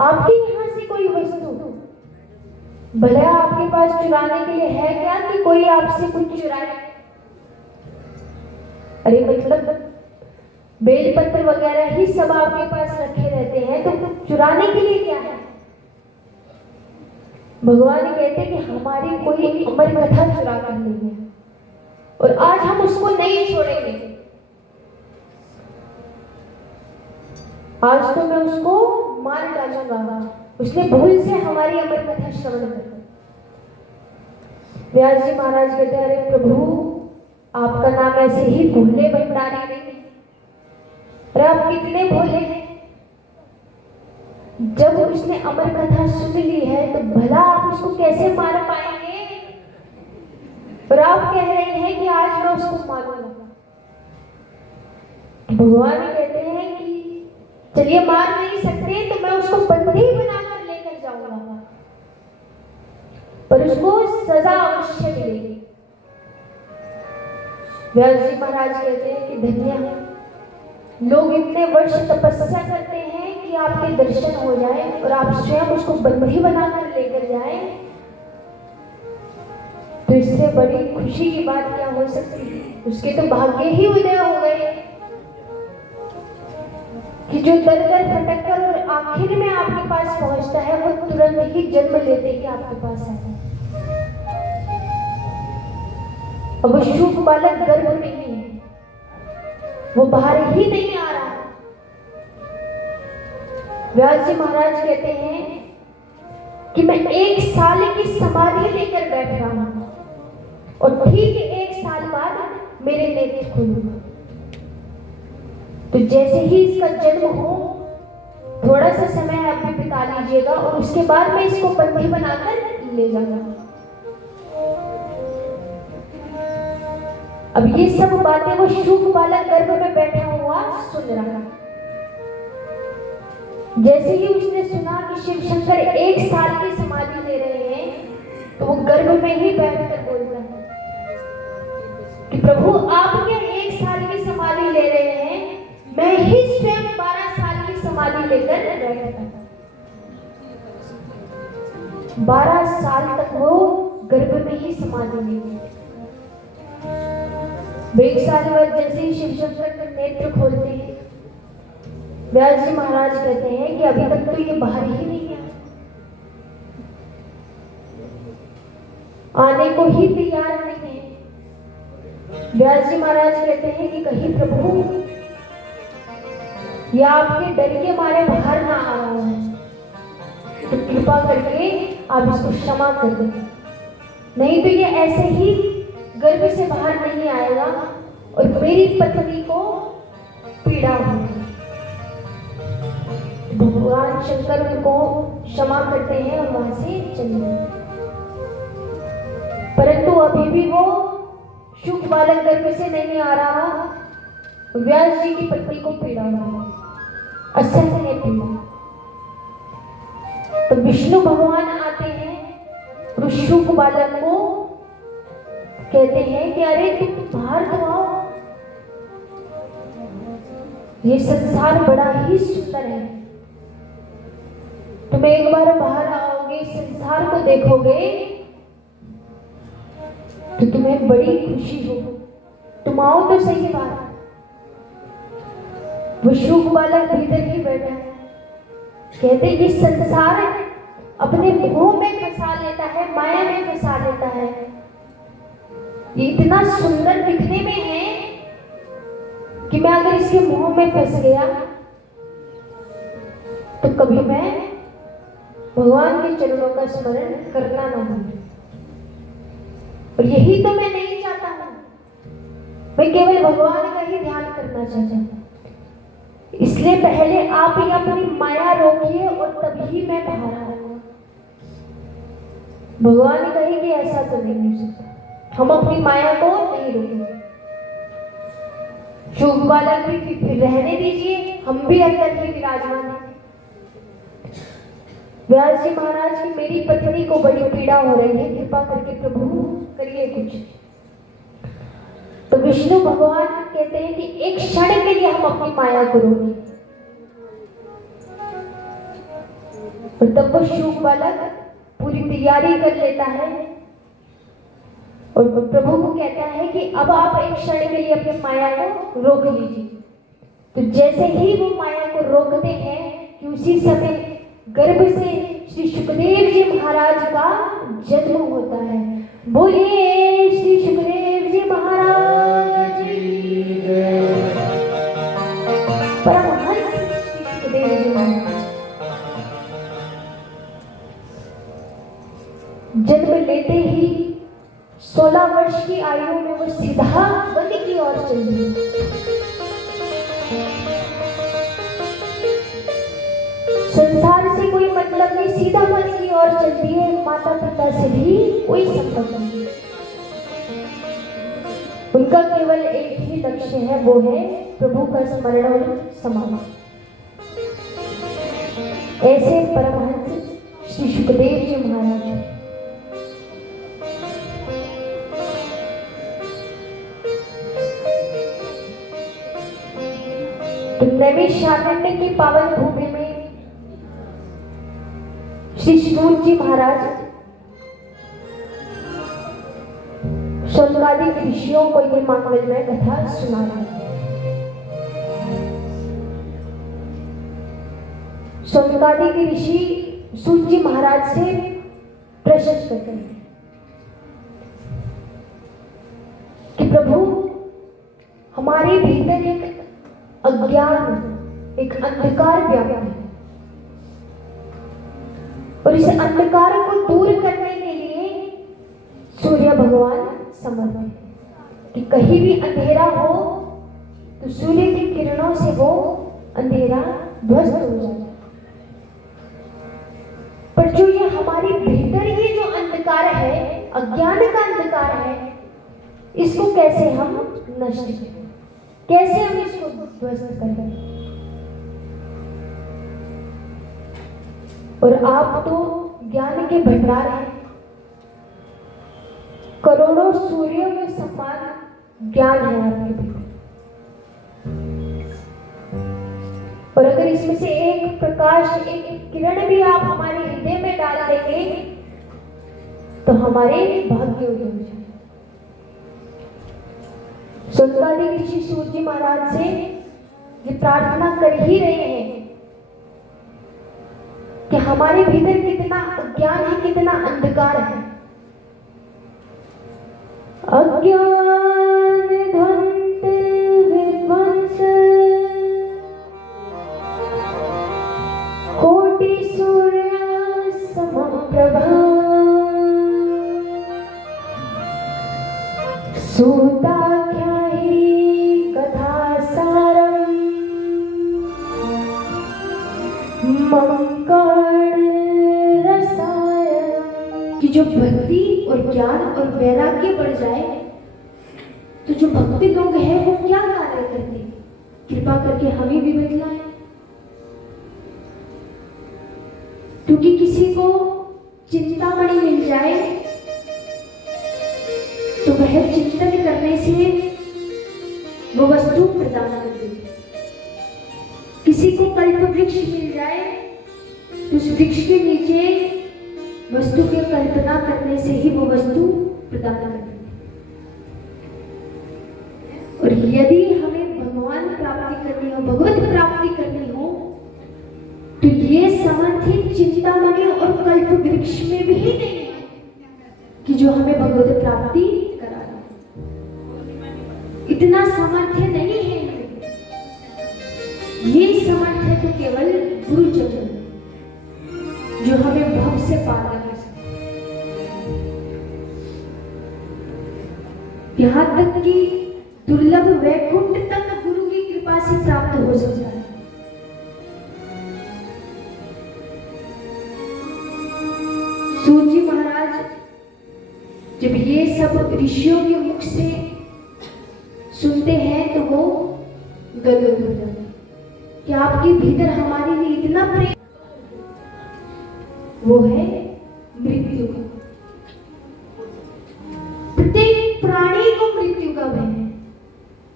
आपके यहाँ से कोई वस्तु भला आपके पास चुराने के लिए है क्या कि कोई आपसे कुछ चुराए? अरे मतलब बेलपत्र वगैरह ही सब आपके पास रखे रहते हैं, तो चुराने के लिए क्या है? भगवान कहते हैं कि हमारी कोई अमर कथा चुरा कर ली है और आज हम उसको नहीं छोड़ेंगे। आज तो मैं उसको मार डालूंगा, उसने भूल से हमारी अमर कथा श्रवण कर। व्यास जी महाराज कहते हैं, अरे प्रभु आपका नाम ऐसे ही भोले भंडारी नहीं, अरे आप कितने भोले हैं। जब उसने अमर कथा सुन ली है तो भला आप उसको कैसे मार पाएंगे? और आप कह रहे हैं कि आज मैं उसको मारूंगा। भगवान कहते हैं कि चलिए मार नहीं सकते तो मैं उसको बंदी बनाकर लेकर जाऊंगा, पर उसको सजा अवश्य मिलेगी। व्यास जी महाराज कहते हैं कि धन्य है लोग इतने वर्ष तपस्या करते हैं कि आपके दर्शन हो जाए और आप स्वयं उसको बंदी बनाकर लेकर जाए, तो इससे बड़ी खुशी की बात क्या हो सकती है। उसके तो भाग्य ही उदय हो गए कि जो दर दर भटक कर और आखिर में आपके पास पहुंचता है, वो तुरंत ही जन्म लेते ही आपके पास आता है। अब वो शुभ बालक गर्भ में ही है, वो बाहर ही नहीं आ रहा। व्यास जी महाराज कहते हैं कि मैं 1 साल की समाधि लेकर बैठ रहा हूं और ठीक 1 साल बाद मेरे नेत्र खुलेंगे। तो जैसे ही इसका जन्म हो, थोड़ा सा समय आप भी बिता लीजिएगा और उसके बाद मैं इसको बंदी बनाकर ले जाऊंगा। अब ये सब बातें वो शुक बालक गर्भ में बैठा हुआ सुन रहा। जैसे ही उसने सुना कि शिव शंकर 1 साल की समाधि ले रहे हैं, तो वो गर्भ में ही बैठकर बोलता है कि प्रभु आप क्या 1 साल की समाधि ले रहे हैं, मैं ही स्वयं 12 साल की समाधि लेकर बैठा। 12 साल तक वो गर्भ में ही समाधि ली। 1 साल बाद जैसे ही शिव शंकर के नेत्र खोलते हैं, व्यास जी महाराज कहते हैं कि अभी तक तो ये बाहर ही नहीं आया, आने को ही तैयार नहीं है। व्यास जी महाराज कहते हैं कि कहीं प्रभु या आपके डर के मारे बाहर ना आ रहा है, तो कृपा करके आप इसको क्षमा कर दें, नहीं तो ये ऐसे ही गर्भ से बाहर नहीं आएगा और मेरी पत्नी को पीड़ा होगी। भगवान शंकर उनको क्षमा करते हैं और वहां से चले जाते। परंतु अभी भी वो शुक बालक गर्भ से नहीं आ रहा। व्यास जी की पत्नी को पीड़ा हुई, असह्य पीड़ा। तो विष्णु भगवान आते हैं और शुक बालक को कहते हैं कि अरे तुम बाहर तो आओ, ये संसार बड़ा ही सुंदर है, तुम एक बार बाहर आओगे, संसार को देखोगे तो तुम्हें बड़ी खुशी होगी, तुम आओ तो सही बात। वो शुक बालक भीतर ही बैठा है, कहते ये संसार अपने मोह में फंसा लेता है, माया में फंसा लेता है। ये इतना सुंदर दिखने में है कि मैं अगर इसके मोह में फंस गया तो कभी मैं भगवान के चरणों का स्मरण करना ना भूलूं। और यही तो मैं नहीं चाहता हूं, मैं केवल भगवान का ही ध्यान करना चाहता हूं। इसलिए पहले आप ही अपनी माया रोकिए और तभी मैं बाहर आऊंगा। भगवान कहेंगे ऐसा तो नहीं हो सकता, हम अपनी माया को नहीं रोकेंगे। शुक बालक भी फिर रहने दीजिए, हम भी अंदर ही विराजमान हैं। व्यास जी महाराज की मेरी पत्नी को बड़ी पीड़ा हो रही है, कृपा करके प्रभु करिए कुछ। तो विष्णु भगवान कहते हैं कि एक क्षण के लिए हम अपनी माया को रोकें। और तब वो शुक बालक पूरी तैयारी कर लेता है और प्रभु को कहता है कि अब आप एक क्षण के लिए अपनी माया को रोक लीजिए। तो जैसे ही वो माया को रोकते हैं कि उसी समय गर्भ से श्री सुखदेव जी महाराज का जन्म होता है। बोलिए श्री सुखदेव जी महाराज की जय। परमहंस श्री सुखदेव जी महाराज जन्म लेते ही 16 वर्ष की आयु में वो सीधा वन की ओर चल दिए। संसार से कोई मतलब नहीं, सीधा वन की ओर चल दिए। माता पिता से भी कोई संबंध नहीं, उनका केवल एक ही लक्ष्य है, वो है प्रभु का स्मरण और समाधि। ऐसे परमहंस श्री सुखदेव जी महाराज नैमिषारण्य की पावन भूमि में श्री सूत जी महाराज शौनकादिक ऋषियों को ये मंगलमय कथा सुना रहे हैं। शौनकादिक ऋषि सूत जी महाराज से प्रश्न करते हैं कि प्रभु, हमारे भीतर एक अज्ञान, एक अंधकार व्याप्त है और इस अंधकार को दूर करने के लिए सूर्य भगवान समर्थ है कि कहीं भी अंधेरा हो तो सूर्य की किरणों से वो अंधेरा ध्वस्त हो जाए। पर जो ये हमारे भीतर ये जो अंधकार है, अज्ञान का अंधकार है, इसको कैसे हम नष्ट करें, कैसे हम इसको ध्वस्त करें? और आप तो ज्ञान के भंडार हैं, करोड़ों सूर्यों के समान ज्ञान है आपके भीतर। और अगर इसमें से एक प्रकाश, एक किरण भी आप हमारे हृदय में डाल देंगे तो हमारे भाग्य उदय हो जाए। शौनकादिक ऋषि सूत जी महाराज से ये प्रार्थना कर ही रहे हैं कि हमारे भीतर कितना अज्ञान है, कितना अंधकार है। अज्ञान ध्वंत विध्वंस कोटि सूर्य समप्रभा सूताख्यायी कथा सारम मंगल रसायन। कि जो भक्ति और ज्ञान और वैराग्य बढ़ जाए तो जो भक्ति लोग हैं वो क्या कार्य करते हैं? कृपा करके हमें भी बतलाएं, क्योंकि किसी को चिंतामणि मिल जाए तो वह चिंतन करने से वो वस्तु प्रदान कर देती। किसी को कल्प वृक्ष मिल जाए तो उस वृक्ष के नीचे वस्तु की कल्पना करने से ही वो वस्तु प्रदान कर देती। और यदि हमें भगवान प्राप्ति करनी हो, भगवत प्राप्ति करनी हो, तो ये समर्थित चिंतामणि और कल्प वृक्ष में भी नहीं है कि जो हमें भगवत प्राप्ति करा दे। इतना सामर्थ्य नहीं है। ये सामर्थ्य तो केवल गुरुजन जो हमें भव से पार कर सकते। यहाँ तक कि दुर्लभ वैकुंठ तक गुरु की कृपा से प्राप्त हो सकता है। सूत जी महाराज जब ये सब ऋषियों के मुख से सुनते हैं तो वो गदगद हो जाते हैं कि आपके भीतर हमारे लिए इतना प्रेम, वो है मृत्यु का। प्रत्येक प्राणी को मृत्यु का भय है,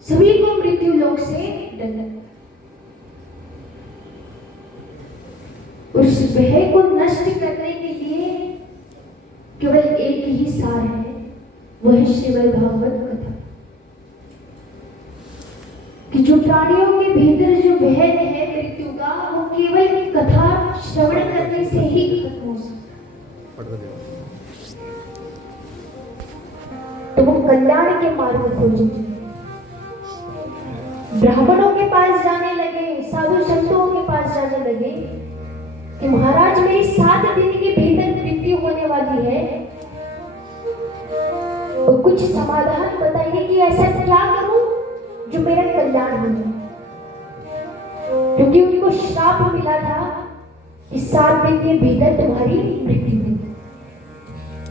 सभी को मृत्यु लोक से डर लगता है। उस भय को नष्ट करने के लिए केवल एक ही सार है, वह है श्रीमद् भागवत कथा। कि जो प्राणियों के भीतर जो भय है मृत्यु का, वो केवल कथा श्रवण करने से ही खत्म हो सकता है। तो वो कल्याण के मार्ग खोजेंगे। ब्राह्मणों के पास जाने लगे, साधु संतों के पास जाने लगे कि महाराज मेरी 7 दिन के भीतर मृत्यु होने वाली है, और कुछ समाधान बताइए कि ऐसा क्या करूं जो मेरा कल्याण हो जाए। क्योंकि उनको श्राप मिला था कि 7 दिन के भीतर तुम्हारी मृत्यु होगी।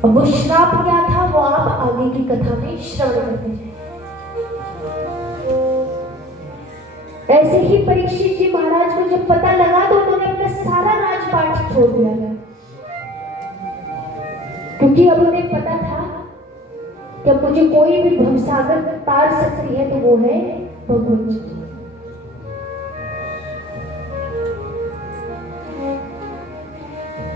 और वो श्राप क्या था वो आप आगे की कथा में श्रवण करते हैं। ऐसे ही परीक्षित जी महाराज को जब पता लगा तो उन्होंने अपना सारा राजपाट छोड़ दिया था, क्योंकि अब उन्हें पता था कि अब मुझे कोई भी भवसागर तार सकती है तो वो है भगवत जी।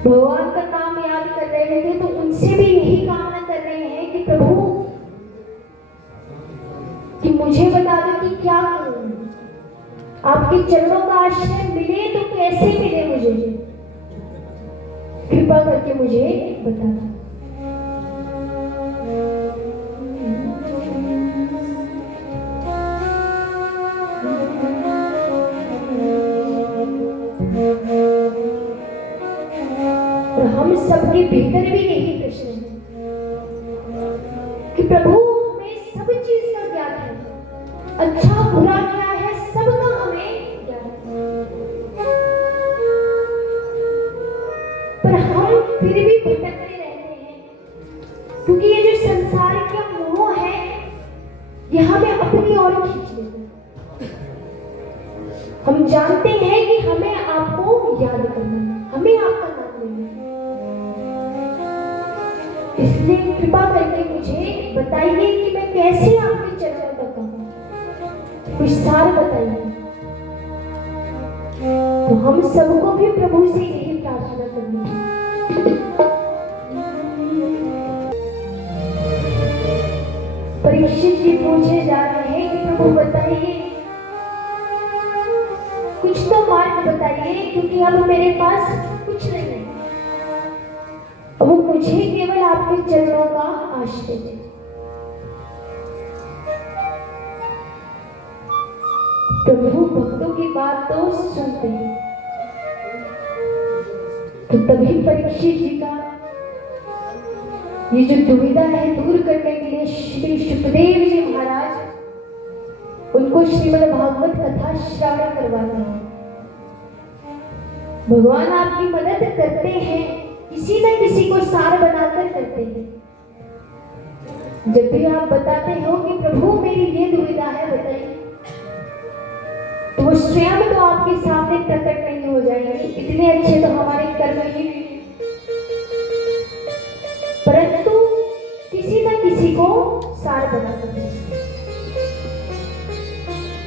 भगवान का नाम याद कर रहे थे तो उनसे भी यही कामना कर रहे हैं कि प्रभु कि मुझे बता दो कि क्या करूं, आपके चरणों का आश्रय मिले तो कैसे मिले, मुझे कृपा करके मुझे बता दो। और हम सबके भीतर भी यही प्रश्न है कि प्रभु हमें सब चीज का ज्ञान है, अच्छा बुरा क्या है सबका हमें ज्ञान है, पर हम फिर भी भटकते रहते हैं क्योंकि ये जो संसार का मोह है ये हमें अपनी ओर खींच लेता है। हम जानते हैं कि हमें आपको याद करना है, हमें आपका नाम लेना है, इसलिए कृपा करके मुझे बताइए कि मैं कैसे आपके चरणों तक आऊं, कुछ सार बताइए। तो हम सबको भी प्रभु से यही प्रार्थना करनी है। परीक्षित जी पूछे जा रहे हैं कि प्रभु बताइए, कुछ तो मार्ग बताइए क्योंकि अब मेरे पास कुछ नहीं है, अब मुझे केवल आपके चरणों का आश्रय दे। प्रभु भक्तों की बात तो सुनते हैं। तो तभी परीक्षित जी का ये जो दुविधा है दूर करने के लिए श्री सुखदेव जी महाराज उनको श्रीमद् भागवत कथा श्रवण करवाते हैं। भगवान आपकी मदद करते हैं, किसी न किसी को सार बनाकर करते हैं। जब भी आप बताते हो कि प्रभु मेरी ये दुविधा है बताइए, तो वो स्वयं तो आपके सामने प्रकट नहीं हो जाएंगे, इतने अच्छे तो हमारे कर्म ही नहीं, परंतु किसी न किसी को सार बनाकर देते।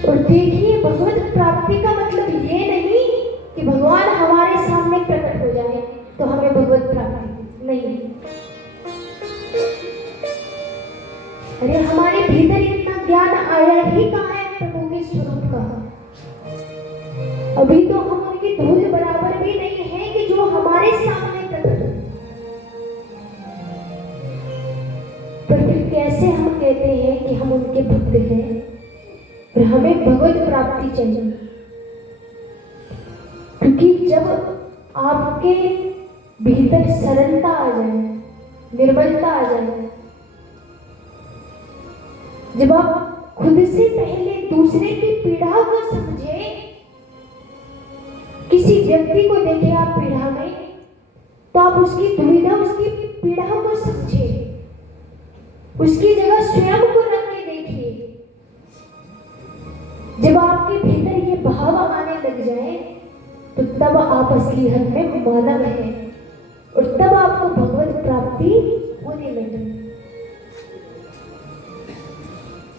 और देखिए भगवत प्राप्ति का मतलब ये नहीं कि भगवान हमारे सामने प्रकट हो जाए तो हमें भगवत प्राप्ति नहीं। अरे हमारे भीतर इतना ज्ञान आया ही कहाँ है प्रभु के स्वरूप का, अभी तो हम उनकी धूल बराबर भी नहीं है कि जो हमारे सामने प्रकट हो। पर फिर कैसे हम कहते हैं कि हम उनके भक्त हैं और हमें भगवत प्राप्ति चाहिए, क्योंकि जब आपके भीतर सरलता आ जाए, निर्मलता आ जाए, जब आप खुद से पहले दूसरे की पीड़ा को समझे, किसी व्यक्ति को देखे आप पीड़ा में, तो आप उसकी दुविधा, उसकी पीड़ा को समझे, उसकी जगह स्वयं को रख के देखिए। जब आपके भीतर ये भाव आने लग जाए तो तब आप असलियत में मानव हैं और तब आपको भगवत प्राप्ति होने लगे।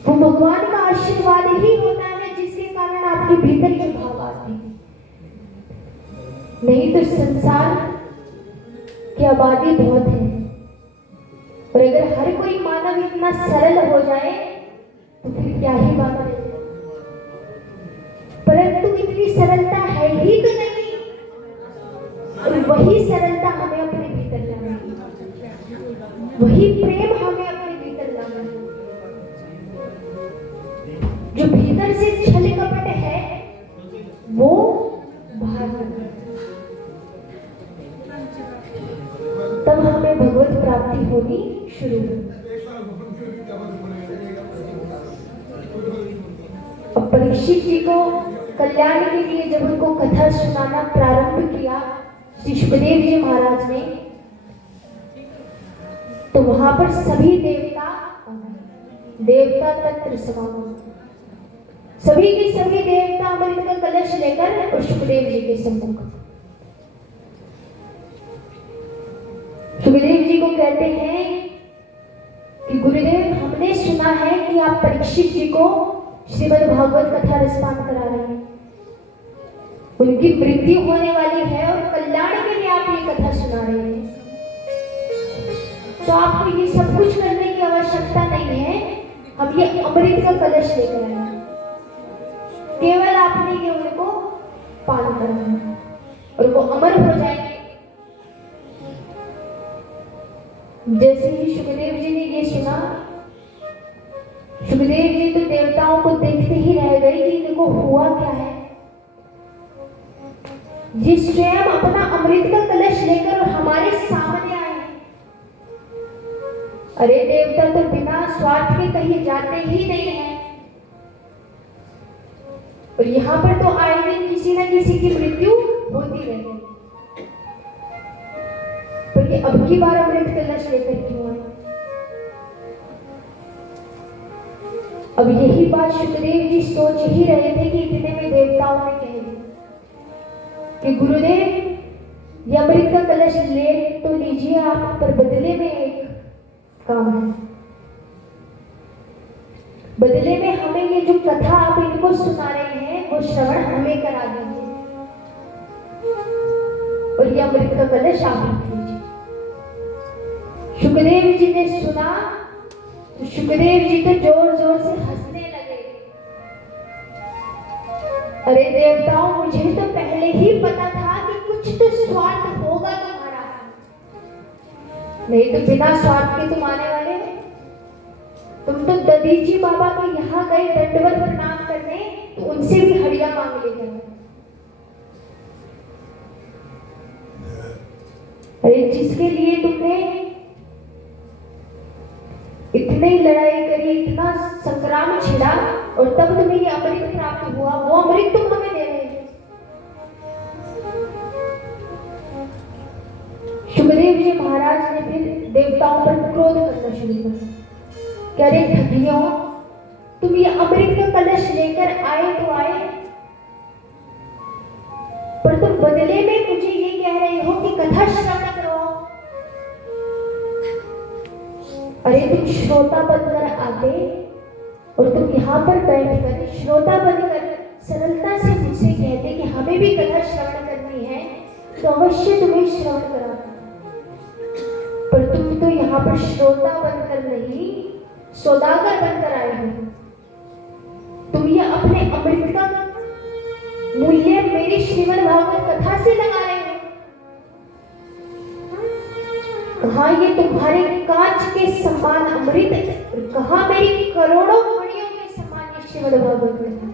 वो भगवान का आशीर्वाद ही होता है जिसके कारण आपके भीतर ये भाव आते हैं, नहीं तो संसार की आबादी बहुत है और अगर हर कोई मानव इतना सरल हो जाए तो फिर क्या ही बात है। परंतु इतनी सरलता है ही तो नहीं, और वही सरलता हमें अपने भीतर लाना है, वही प्रेम हमें अपने भीतर लाना है। जो भीतर से छल कपट है वो बाहर लाना है, तब हमें भगवत प्राप्ति होनी शुरू होगी। अब परीक्षित जी को कल्याण के लिए जब उनको कथा सुनाना प्रारंभ किया श्री सुखदेव जी महाराज ने, तो वहां पर सभी देवता तंत्र समागम, सभी के सभी देवता अमृत का कलश लेकर और सुखदेव जी के सम्मुख। सुखदेव जी को कहते हैं कि गुरुदेव हमने सुना है कि आप परीक्षित जी को श्रीमद् भागवत कथा रसपान करा रहे हैं, उनकी मृत्यु होने वाली है और कल्याण के लिए आप आप ये कथा सुना रहे हैं, तो आपको ये सब कुछ करने की आवश्यकता नहीं है। हम ये अमृत का कलश लेकर आए हैं, केवल आपने ये उनको पान करना है और वो अमर हो जाएंगे। जैसे ही सुखदेव जी ने ये सुना, सुखदेव जी तो देवताओं को देखते ही रह गए कि इनको हुआ क्या है। जिस स्वयं अपना अमृत का कलश लेकर और हमारे सामने आए। अरे देवता तो बिना स्वार्थ के कहीं जाते ही नहीं है, और यहाँ पर तो आए दिन किसी न किसी की मृत्यु होती रहती। पर ये अब की बार अमृत कलश लेकर क्यों आए? अब यही बात सुखदेव जी सोच ही रहे थे कि इतने में देवताओं ने कह दिया कि गुरुदेव ये अमृत का कलश ले तो लीजिए आप, पर बदले में एक काम है। बदले में हमें ये जो कथा आप इनको सुना रहे हैं वो श्रवण हमें करा दीजिए, और ये अमृत का कलश आप रख लीजिए। सुखदेव जी ने सुना तो सुखदेव जी तो जोर जोर से हंसने लगे। अरे देवताओं, मुझे तो पहले ही पता था कि कुछ तो स्वार्थ होगा तुम्हारा, नहीं तो बिना स्वार्थ के तुम आने वाले हो। तुम तो दधीची बाबा के यहाँ गए दंडवत प्रणाम करने, तो उनसे भी हड़िया मांग लेते। अरे जिसके लिए तुमने इतनी लड़ाई करी, इतना संग्राम छिड़ा, और तब तुम्हें ये अमृत प्राप्त हुआ, वो अमृत तुम हमें दे रहे हो। सुखदेव जी महाराज ने फिर देवताओं पर क्रोध करना शुरू किया। क्या रे ठगियों, तुम ये अमृत का कलश लेकर आए तो आए, पर तुम बदले में मुझे ये कह रहे हो कि कथा श्रवण करो। अरे तुम श्रोता बनकर आते और तुम यहाँ पर बैठकर श्रोता बनकर सरलता से मुझसे कहते कि हमें भी कथा श्रवण करनी है, तो अवश्य तुम्हें श्रवण कराता। पर तुम तो यहाँ पर श्रोता बनकर नहीं, सौदागर बनकर आए हो। तुम ये अपने अमृत का मूल्य मेरी श्रीमद् भागवत कथा से लगा रहे हो। कहाँ ये तुम्हारे कांच के समान अमृत, और कहाँ मेरी करोड़ों मणियों के समान ये श्रीमद् भागवत कथा।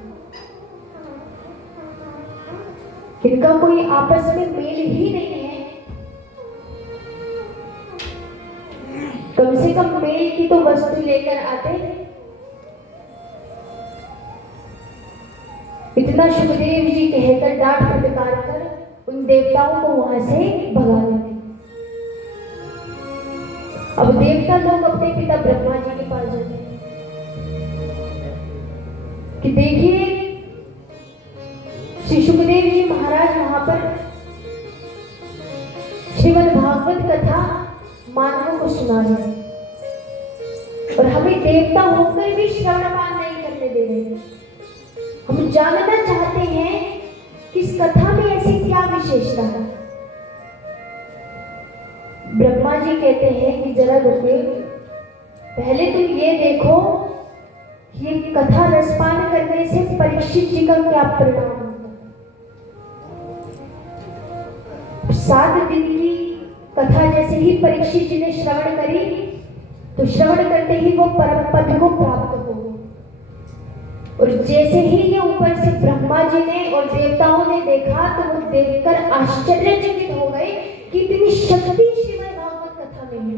इनका कोई आपस में मेल ही नहीं है। कम से कम मेल की तो वस्तु लेकर आते। इतना सुखदेव जी कहकर डांट फटकार कर उन देवताओं को वहां से भगा देते। अब देवता लोग अपने पिता ब्रह्मा जी के पास जाते हैं कि देखिए श्री सुखदेव जी महाराज वहां पर श्रीमद् भागवत कथा मानवों को सुना रहे हैं, और हमें देवता होकर भी श्रवणपान नहीं करने दे रहे। हम जानना चाहते हैं कि इस कथा में ऐसी क्या विशेषता है। ब्रह्मा जी कहते हैं कि जरा रुकिए, पहले तुम ये देखो ये कथा रसपान करने से परीक्षित जी का क्या परिणाम होता है। 7 दिन की कथा जैसे ही परीक्षित जी ने श्रवण करी, तो श्रवण करते ही वो परम पद को प्राप्त हो गए। और जैसे ही ये ऊपर से ब्रह्मा जी ने और देवताओं ने देखा, तो वो देखकर आश्चर्यचकित हो गए कि इतनी शक्ति श्रीमद् भागवत कथा में है।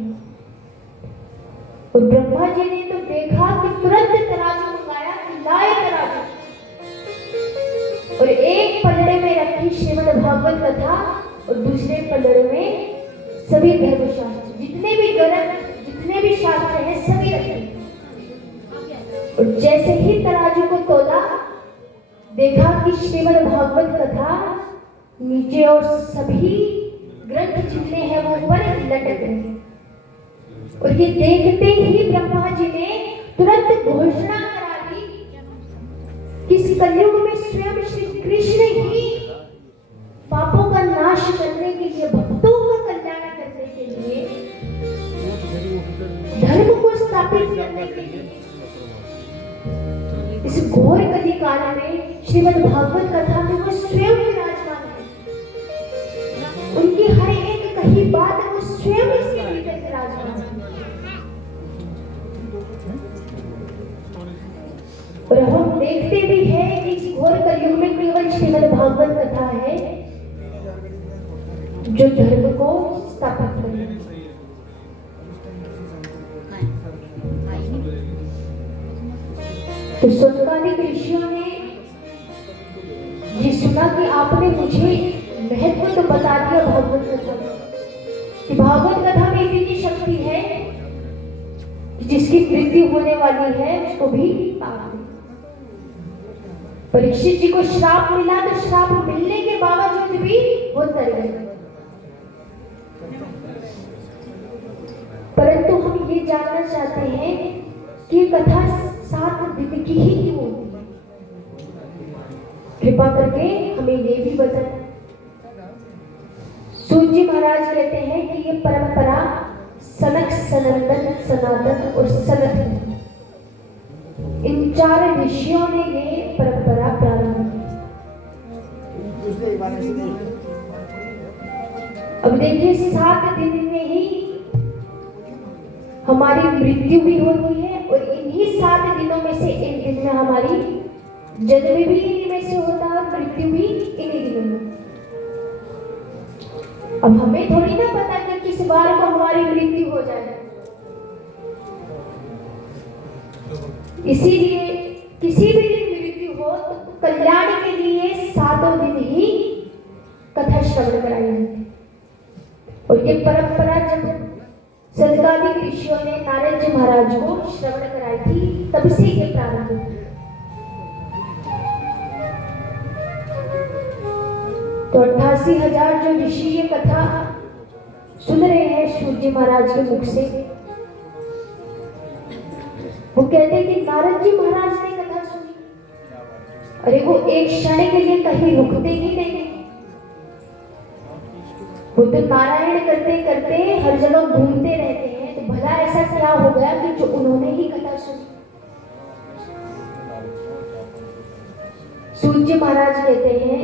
और ब्रह्मा जी ने तो देखा कि तुरंत तराजू मंगाया कि लाए तराजू, और एक पलड़े में रखी श्रीमद् भागवत कथा और दूसरे पलड़े में सभी धर्मशास्त्र, जितने भी ग्रंथ, जितने भी शास्त्र हैं, सभी रखे। और जैसे ही तराजू को तोला, देखा कि श्रीमद् भागवत कथा नीचे और सभी ग्रंथ जितने हैं वो ऊपर लटक रहे। और ये देखते ही ब्रह्मा जी ने तुरंत घोषणा करा दी कि इस कलयुग में स्वयं श्री कृष्ण ही पापों का नाश करने के लिए भक्तों स्थापित करने के लिए इस घोर कली काल में श्रीमद् भागवत कथा में वो स्वयं विराजमान है। उनकी हर एक कही बात वो स्वयं इसके भीतर विराजमान है। और हम देखते भी हैं कि इस घोर कलयुग में केवल श्रीमद् भागवत कथा है जो धर्म को स्थापित करे। तो सुनकालिक ऋषियों ने ये सुना कि आपने मुझे महत्व तो बता दिया भागवत कथा कि भागवत कथा में इतनी शक्ति है कि जिसकी मृत्यु होने वाली है उसको भी पाप दे। परीक्षित जी को श्राप मिला तो श्राप मिलने के बावजूद भी वो तर गए। परंतु हम ये जानना चाहते हैं कि ये कथा 7 दिन की ही क्यों होती है? कृपा करके हमें ये भी बताएं। सूत जी महाराज कहते हैं कि ये परंपरा सनक, सनंदन, सनातन और सनत है। इन 4 ऋषियों ने ये परंपरा प्रारंभ की। अब देखिए 7 दिन में ही हमारी मृत्यु भी होती है और इन्हीं 7 दिनों में से एक दिन में हमारी जन्म भी इन्हीं में से होता है और मृत्यु भी इन्हीं दिनों में। अब हमें थोड़ी ना पता कि किस बार को हमारी मृत्यु हो जाए। इसीलिए किसी भी दिन मृत्यु हो तो कल्याण के लिए 7 दिन ही कथा श्रवण कराई जाती है। और ये परंपरा जब सनकादिक ऋषियों ने नारद जी महाराज को श्रवण कराई थी तब से ये प्रारंभ हुआ। तो 88,000 जो ऋषि ये कथा सुन रहे हैं सूत जी महाराज के मुख से, वो कहते हैं कि नारद जी महाराज ने कथा सुनी। अरे वो एक क्षण के लिए कहीं रुकते ही नहीं, वो तो नारायण करते करते हर जगह घूमते रहते हैं। तो भला ऐसा क्या हो गया कि जो उन्होंने ही कथा सुनी? सूत जी महाराज कहते हैं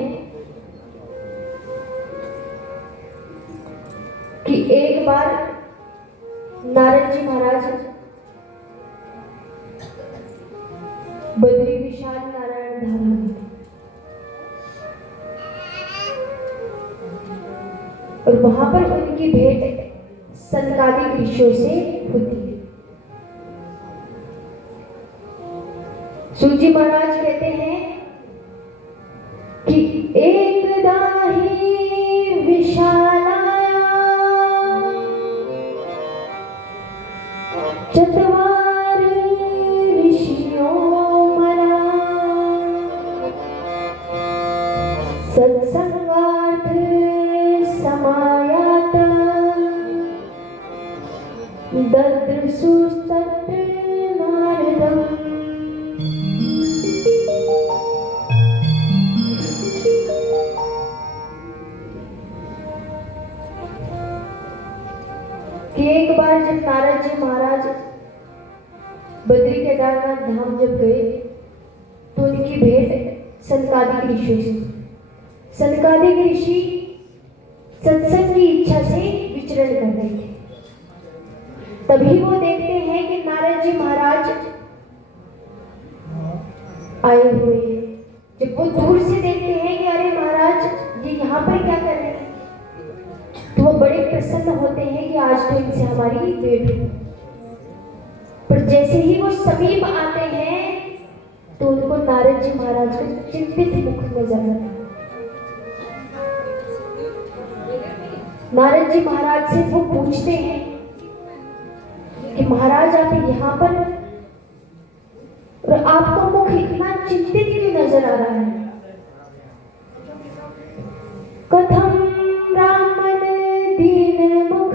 कि एक बार नारद जी महाराज बद्री विशाल नारायण धाम में, और वहां पर उनकी भेंट सनकादिक ऋषियों से होती है। सूत जी महाराज कहते हैं कि एकदा ही विशालाया चतवार ऋषियों मना सत्संगार्थ समायाता ददृशु तत्र नारदम्। कि एक बार जब नारद जी महाराज बद्री केदारनाथ धाम जब गए तो उनकी भेंट सनकादिक ऋषियों से। सनकादिक ऋषि सत्संग की इच्छा से विचरण कर रहे थे। तभी वो देखते हैं कि नारद जी महाराज आए हुए हैं। जब वो दूर से देखते हैं कि अरे महाराज ये यहाँ पर क्या कर रहे हैं, तो वो बड़े प्रसन्न होते हैं कि आज तो इनसे हमारी भेंट हुई। पर जैसे ही वो समीप आते हैं तो उनको नारद जी महाराज का चिंतित मुख नजर आता है। नारद जी महाराज से वो पूछते हैं कि महाराज आप यहाँ पर और आपका मुख इतना चिंतित क्यों नजर आ रहा है? कथम ब्राह्मण दीन मुख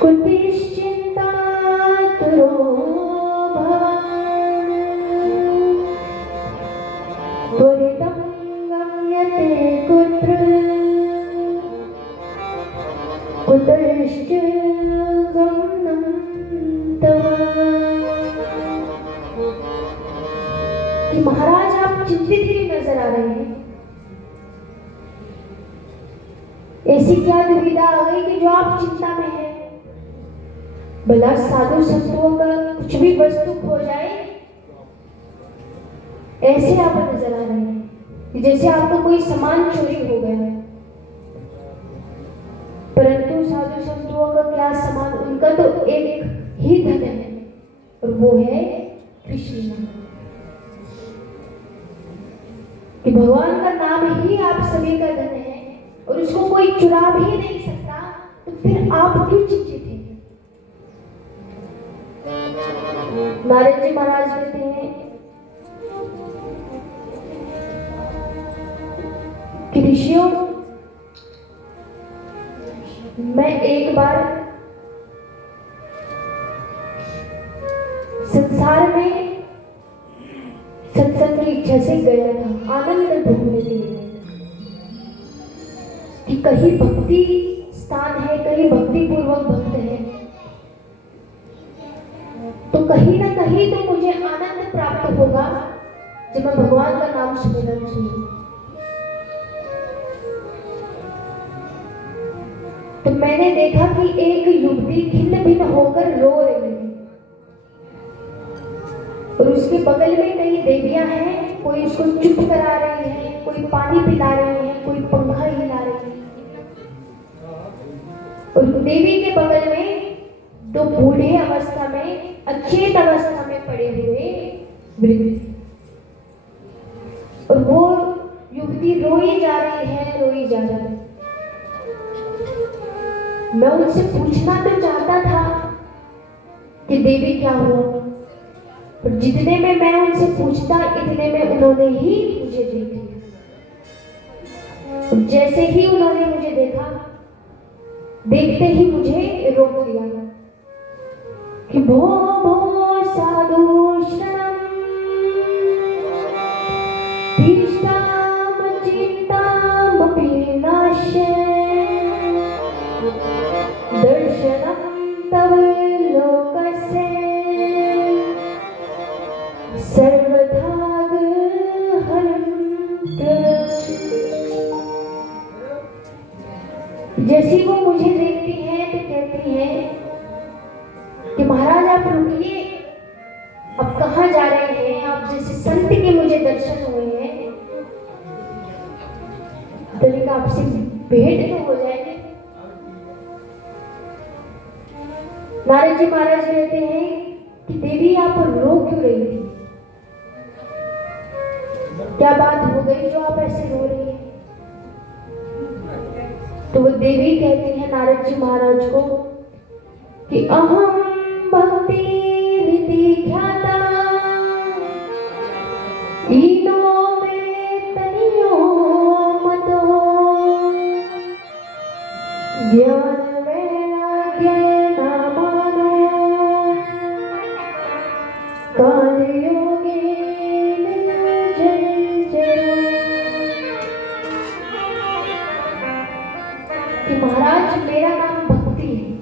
कुतिश्चिंता तुरो भवान त्वरितं गम्यते कुत्र कुतश्च गमयति। कि महाराज आप चिंतित ही नजर आ रहे हैं। ऐसी क्या दुविधा आ गई कि जो आप चिंता में हैं? भला साधु संतों का कुछ भी वस्तु खो जाए, ऐसे आप नजर आ रहे हैं कि जैसे आपको कोई सामान चोरी हो गया है। परंतु साधु संतों का क्या सामान, उनका तो एक ही धन है और वो है कृष्ण नाम। कि भगवान का नाम ही आप सभी का धन है और उसको कोई चुरा भी नहीं सकता, तो फिर आप क्यों चिंतित हैं? नारद जी महाराज कहते हैं कि ऋषियों, मैं एक बार संसार में सत्संग की इच्छा से गया था, आनंद ढूंढने के लिए कि कहीं भक्ति स्थान है, कहीं भक्ति पूर्वक भक्त है, तो कहीं ना कहीं तो मुझे आनंद प्राप्त होगा जब मैं भगवान का नाम सुमिरन सुनूं। तो मैंने देखा कि एक युवती खिन्न भिन्न होकर रो रही है और उसके बगल में कई देवियां हैं, कोई उसको चुप करा रही है, कोई पानी पिला रही है, कोई पंखा हिला रही है। और देवी के बगल में दो बूढ़े अवस्था में, अचेत अवस्था में पड़े हुए वृद्ध, और वो युवती रोई जा रही है, रोई जा रही है। मैं उनसे पूछना तो चाहता था कि देवी क्या हुआ, पर जितने में मैं उनसे पूछता इतने में उन्होंने ही मुझे देख लिया। जैसे ही उन्होंने मुझे देखा, देखते ही मुझे रोक लिया कि भो भो साधु शरणम तीष्णाम चिंताम विनाशे दर्शनम तव लोकस्य सर्वधाग हरम। जैसी वो मुझे देखती है तो कहती है कि महाराज आप रुकिए, अब कहाँ जा रहे हैं आप? जैसे संत के मुझे दर्शन हुए हैं, तो आपसे भेंट तो हो जाएगी। नारद जी महाराज कहते हैं कि देवी आप रो क्यों रही थी? क्या बात हो गई जो आप ऐसे रो रही हैं? तो वो देवी कहती है नारद जी महाराज को कि अहम भक्ति रीति ख्याता ईनो में तनियो मतो ज्ञान वैराग्य नामानो काल योगे जय जय। कि महाराज मेरा नाम भक्ति है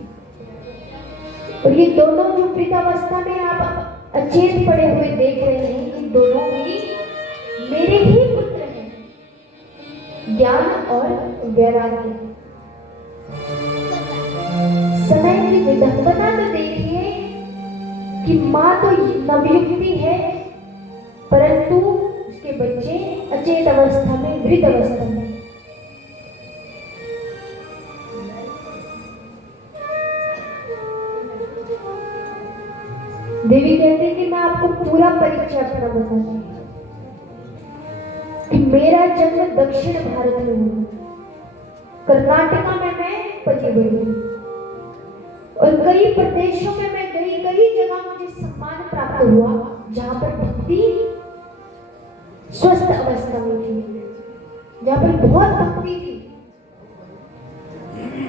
और ये दोनों जो वृद्धावस्था में आप अचेत पड़े हुए देख रहे हैं, ये दोनों भी मेरे ही पुत्र हैं, ज्ञान और वैराग्य। समय की विडंबना तो देखिए कि माँ तो नवयुवती है, परंतु उसके बच्चे अचेत अवस्था में, वृद्ध अवस्था में। देवी कहती है कि मैं आपको पूरा परिचय अपना बताती हूँ कि मेरा जन्म दक्षिण भारत में हुआ, कर्नाटका में मैं पली बड़ी और कई प्रदेशों में मैं गई, कई जगह मुझे सम्मान प्राप्त हुआ जहां पर भक्ति स्वस्थ अवस्था में थी, जहां पर बहुत भक्ति थी।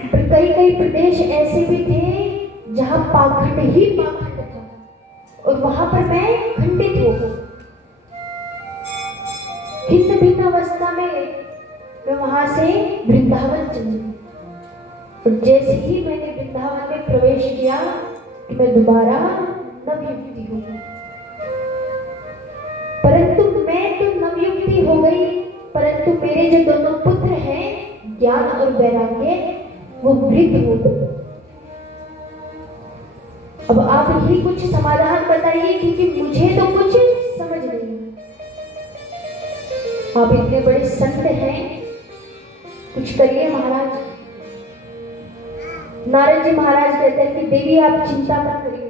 पर कई कई प्रदेश ऐसे भी थे जहां पाखंड ही पाखंड था और वहां पर मैं खंडित हो गई। भिन्न भिन्न अवस्था में मैं वहां से वृंदावन चली और जैसे ही मैंने वृंदावन में प्रवेश किया कि मैं दोबारा नवयुवती हो गई। परंतु भक्ति हो गई, परंतु मेरे जो दोनों पुत्र हैं ज्ञान और वैराग्य वो वृद्ध हो गए। अब आप ही कुछ समाधान बताइए, क्योंकि मुझे तो कुछ समझ नहीं। आप इतने बड़े संत हैं, कुछ करिए महाराज। नारद जी महाराज कहते हैं कि देवी आप चिंता मत करिए,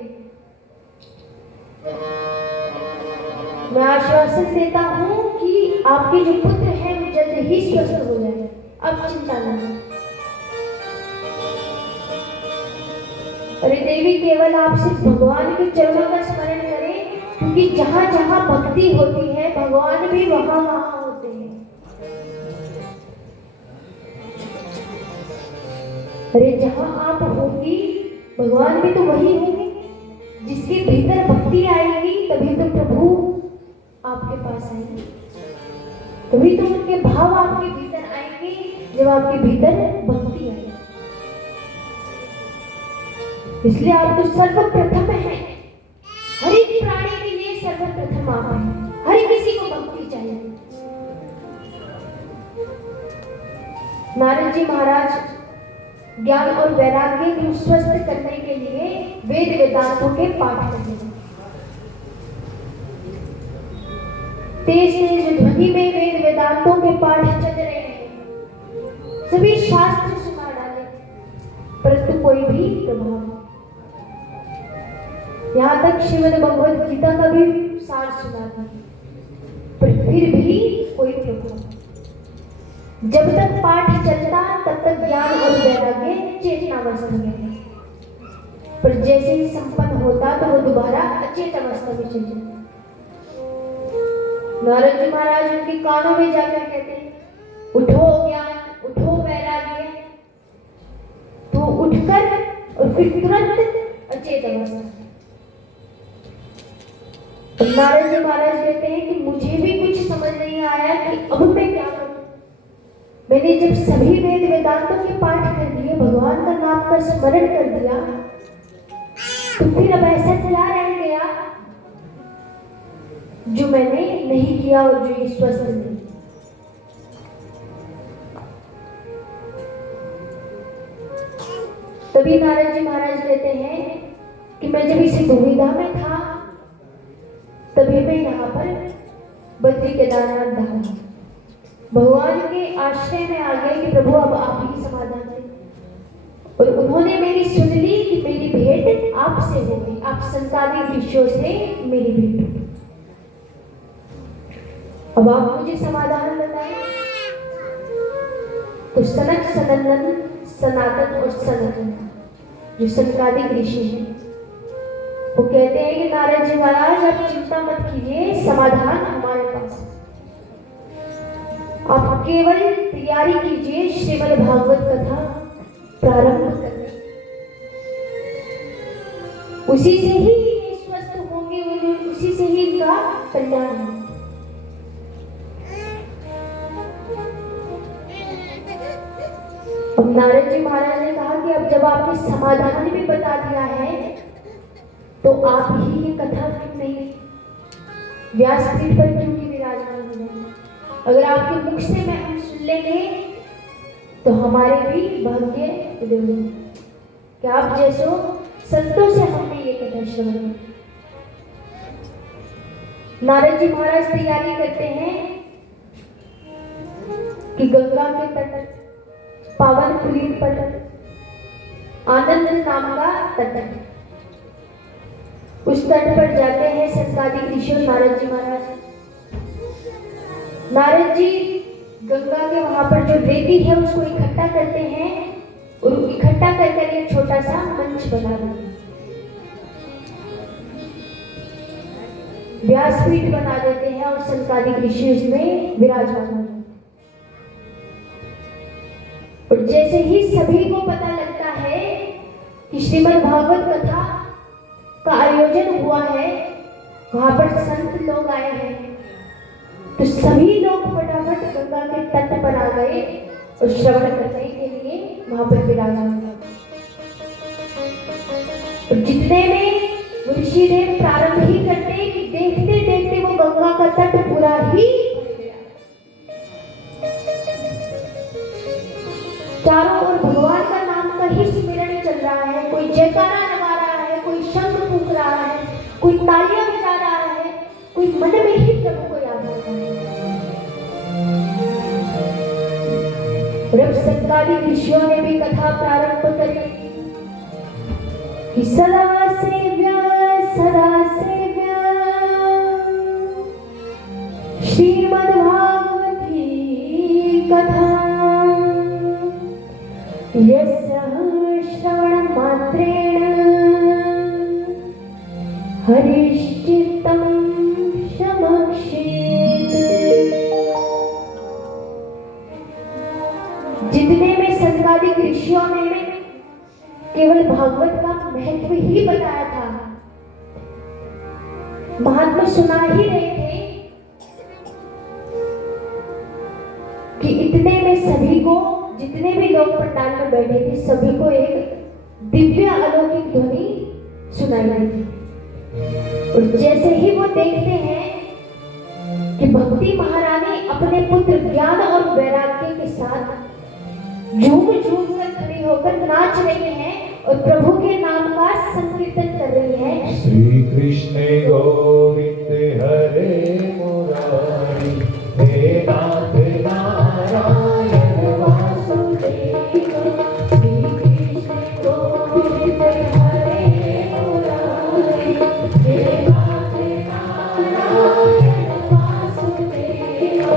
मैं आश्वासन देता हूं कि आपके जो पुत्र हैं वो जल्द ही स्वस्थ हो जाए, अब चिंता नहीं। अरे देवी, केवल आप सिर्फ भगवान के चरणों का स्मरण करें, क्योंकि जहां जहां भक्ति होती है भगवान भी वहां वहां होते हैं। अरे जहां आप होंगी भगवान भी तो वही होंगे। जिसके भीतर भक्ति आएगी तभी तो प्रभु आपके पास आएंगे, तभी तो उनके भाव आपके भीतर आएंगे, जब आपके भीतर भक्ति आएगी। इसलिए आप तो सर्वप्रथम हैं, हर एक प्राणी के लिए सर्वप्रथम आप हैं। हर किसी को भक्ति चाहिए। नारद जी महाराज ज्ञान और वैराग्य को स्वस्थ करने के लिए वेद वेदांतों के पाठ करते हैं। तेज तेज ध्वनि में वेद वेदांतों के पाठ चल रहे हैं, सभी शास्त्र सुना डाले, परंतु कोई भी प्रभाव नहीं। यहाँ तक श्रीमद् भगवद गीता का भी सार सुना था, पर फिर भी कोई प्रभाव नहीं। जब तक पाठ चलता तब तक ज्ञान और वैराग्य चेतनावस्था में है, पर जैसे ही संपन्न होता तो वो दोबारा अचेत अवस्था में चल जाता। नारद जी महाराज उनके कानों में जाकर कहते हैं, उठो ज्ञान, उठो वैराग्य। तो उठकर और फिर तुरंत अचेत अवस्था। नारद जी महाराज कहते हैं कि मुझे भी कुछ समझ नहीं आया कि अब मैं क्या करूं। मैंने जब सभी वेद वेदांतों के पाठ कर दिए, भगवान का नाम का स्मरण कर दिया, तो फिर अब ऐसा क्या रह गया जो मैंने नहीं किया और जो ये स्वस्थ नहीं। तभी नारद जी महाराज कहते हैं कि मैं जब इस दुविधा में था तभी मैं यहाँ पर बद्री केदारनाथ धाम भगवान के आश्रय में आ गए कि प्रभु अब आप ही समाधान दें। और उन्होंने मेरी सुन ली कि मेरी भेंट आपसे हो गई, आप संतानी ऋषियों से मेरी भेंट हो गई। अब आप मुझे समाधान बताएं। तो सनक सनंदन सनातन और सनातन जो संतानी ऋषि हैं वो कहते हैं कि नारद जी महाराज आप चिंता मत कीजिए, समाधान हमारे पास। आप केवल तैयारी कीजिए श्रीमद् भागवत कथा प्रारंभ करने, उसी से ही ये स्वस्थ होंगे, उसी से ही इनका कल्याण होगा। अब नारद जी महाराज ने कहा कि अब जब आपने समाधान भी बता दिया है तो आप ही ये कथा क्यों नहीं व्यासपीठ पर क्यों नहीं विराजमान हो जाए। अगर आपके मुख से मैं हम सुन लेंगे तो हमारे भी भाग्य उदय होंगे कि आप जैसो संतों से हमने ये कथा श्रवण। नारद जी महाराज तैयारी करते हैं कि गंगा के तट पावन पुलीन पर आनंद नाम का तट, उस तट पर जाते हैं संतानी ऋषि नारद जी महाराज। नारद जी गंगा के वहां पर जो रेती है उसको इकट्ठा करते हैं और इकट्ठा कर एक छोटा सा मंच बना देते हैं, व्यासपीठ बना देते हैं और संतानी ऋषि उसमें विराजमान होते हैं। और जैसे ही सभी को पता लगता है कि श्रीमद् भागवत कथा का आयोजन हुआ है, वहां पर संत लोग आए हैं, तो सभी लोग फटाफट गंगा के तट पर आ गए और श्रवण करने के लिए वहां पर विराजमान हुए। और जितने में ऋषिदेव प्रारंभ ही करते कि देखते देखते वो गंगा का तट पूरा ही भर गया। जयकारा लगा रहा है, कोई शंख फूंक रहा है, कोई तालियां बजा रहा है, कोई मन में ही प्रभु को याद करता है। और अब सत्कालीन ऋषियों ने भी कथा प्रारंभ करी कि सदा सेव्य श्रीमद्भागवती कथा यस्याः श्रवणमात्रेण हरिश्चित्तं शमक्षेत्। जितने में सत्कालिक ऋषियों ने केवल भागवत का महत्व ही बताया था, महात्मा सुना ही रहे थे कि इतने में सभी को, जितने भी लोग पंडाल में बैठे थे, सभी को एक दिव्य अलौकिक ध्वनि सुनाई दी थी। और जैसे ही वो देखते हैं कि भक्ति महारानी अपने पुत्र ज्ञान और वैराग्य के साथ झूम झूम कर खड़ी होकर नाच रही हैं और प्रभु के नाम का संकीर्तन कर रही है। श्री कृष्ण गोविंद हरे मुरारी हे नाथ नारायण वासुदेव। श्री कृष्ण गोविंद हरे मुरारी हे नाथ नारायण वासुदेव।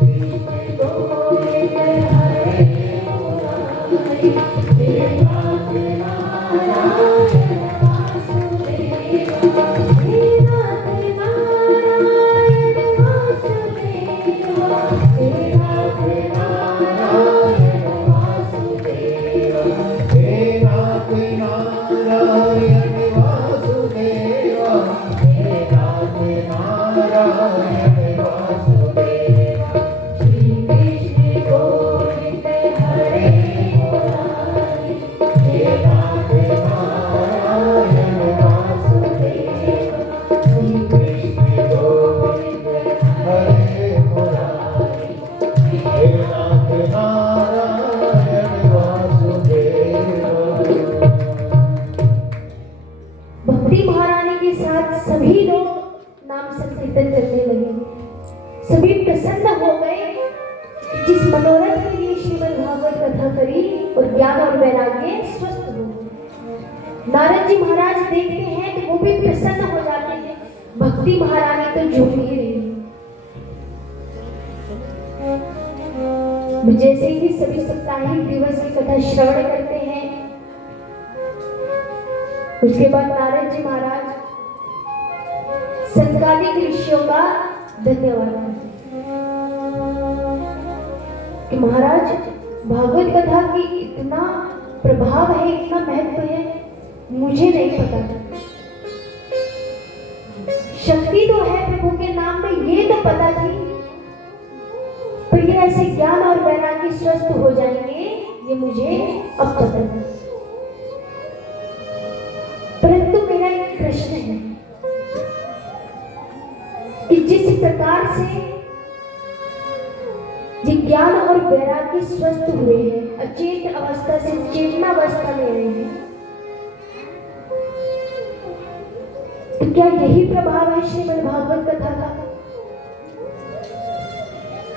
कृष्ण गोविंद हरे मुरारी हे नाथ नारायण वासुदेव। हे नाथ नारायण वासुदेव। हे नाथ नारायण वासुदेव। हे नाथ नारायण वासुदेव। हे नाथ नारायण वासुदेव। श्री कृष्ण गोविंद हरे मुरारी हे नाथ नारायण वासुदेव। श्री कृष्ण गोविंद हरे मुरारी हे नाथ नारायण वासुदेव। भक्ति महारानी के साथ सभी लोग नाम संकीर्तन करने लगे। सभी प्रसन्न हो गए जिस मनोरथ के लिए श्रीमद् भागवत कथा करी और ज्ञान और वैराग्य स्वस्थ हो गए। नारद जी महाराज देखते हैं तो वो भी प्रसन्न हो जाते हैं। भक्ति महारानी तो झूम ही रही। जैसे ही सभी साप्ताहिक दिवस की कथा श्रवण करते हैं, उसके बाद नारद जी महाराज सत्कालिक ऋषियों का धन्यवाद करते कि महाराज भागवत कथा की इतना प्रभाव है, इतना महत्व है, मुझे नहीं पता था। शक्ति तो है प्रभु के नाम में, ये तो पता थी, पर ये ऐसे ज्ञान और वैराग्य स्वस्थ हो जाएंगे ये मुझे अब पता है। परंतु मेरा एक प्रश्न है कि जिस प्रकार से ये ज्ञान और वैराग्य स्वस्थ हुए हैं, अचेत अवस्था से चेतनावस्था में आए हैं, तो क्या यही प्रभाव है श्रीमद् भागवत कथा का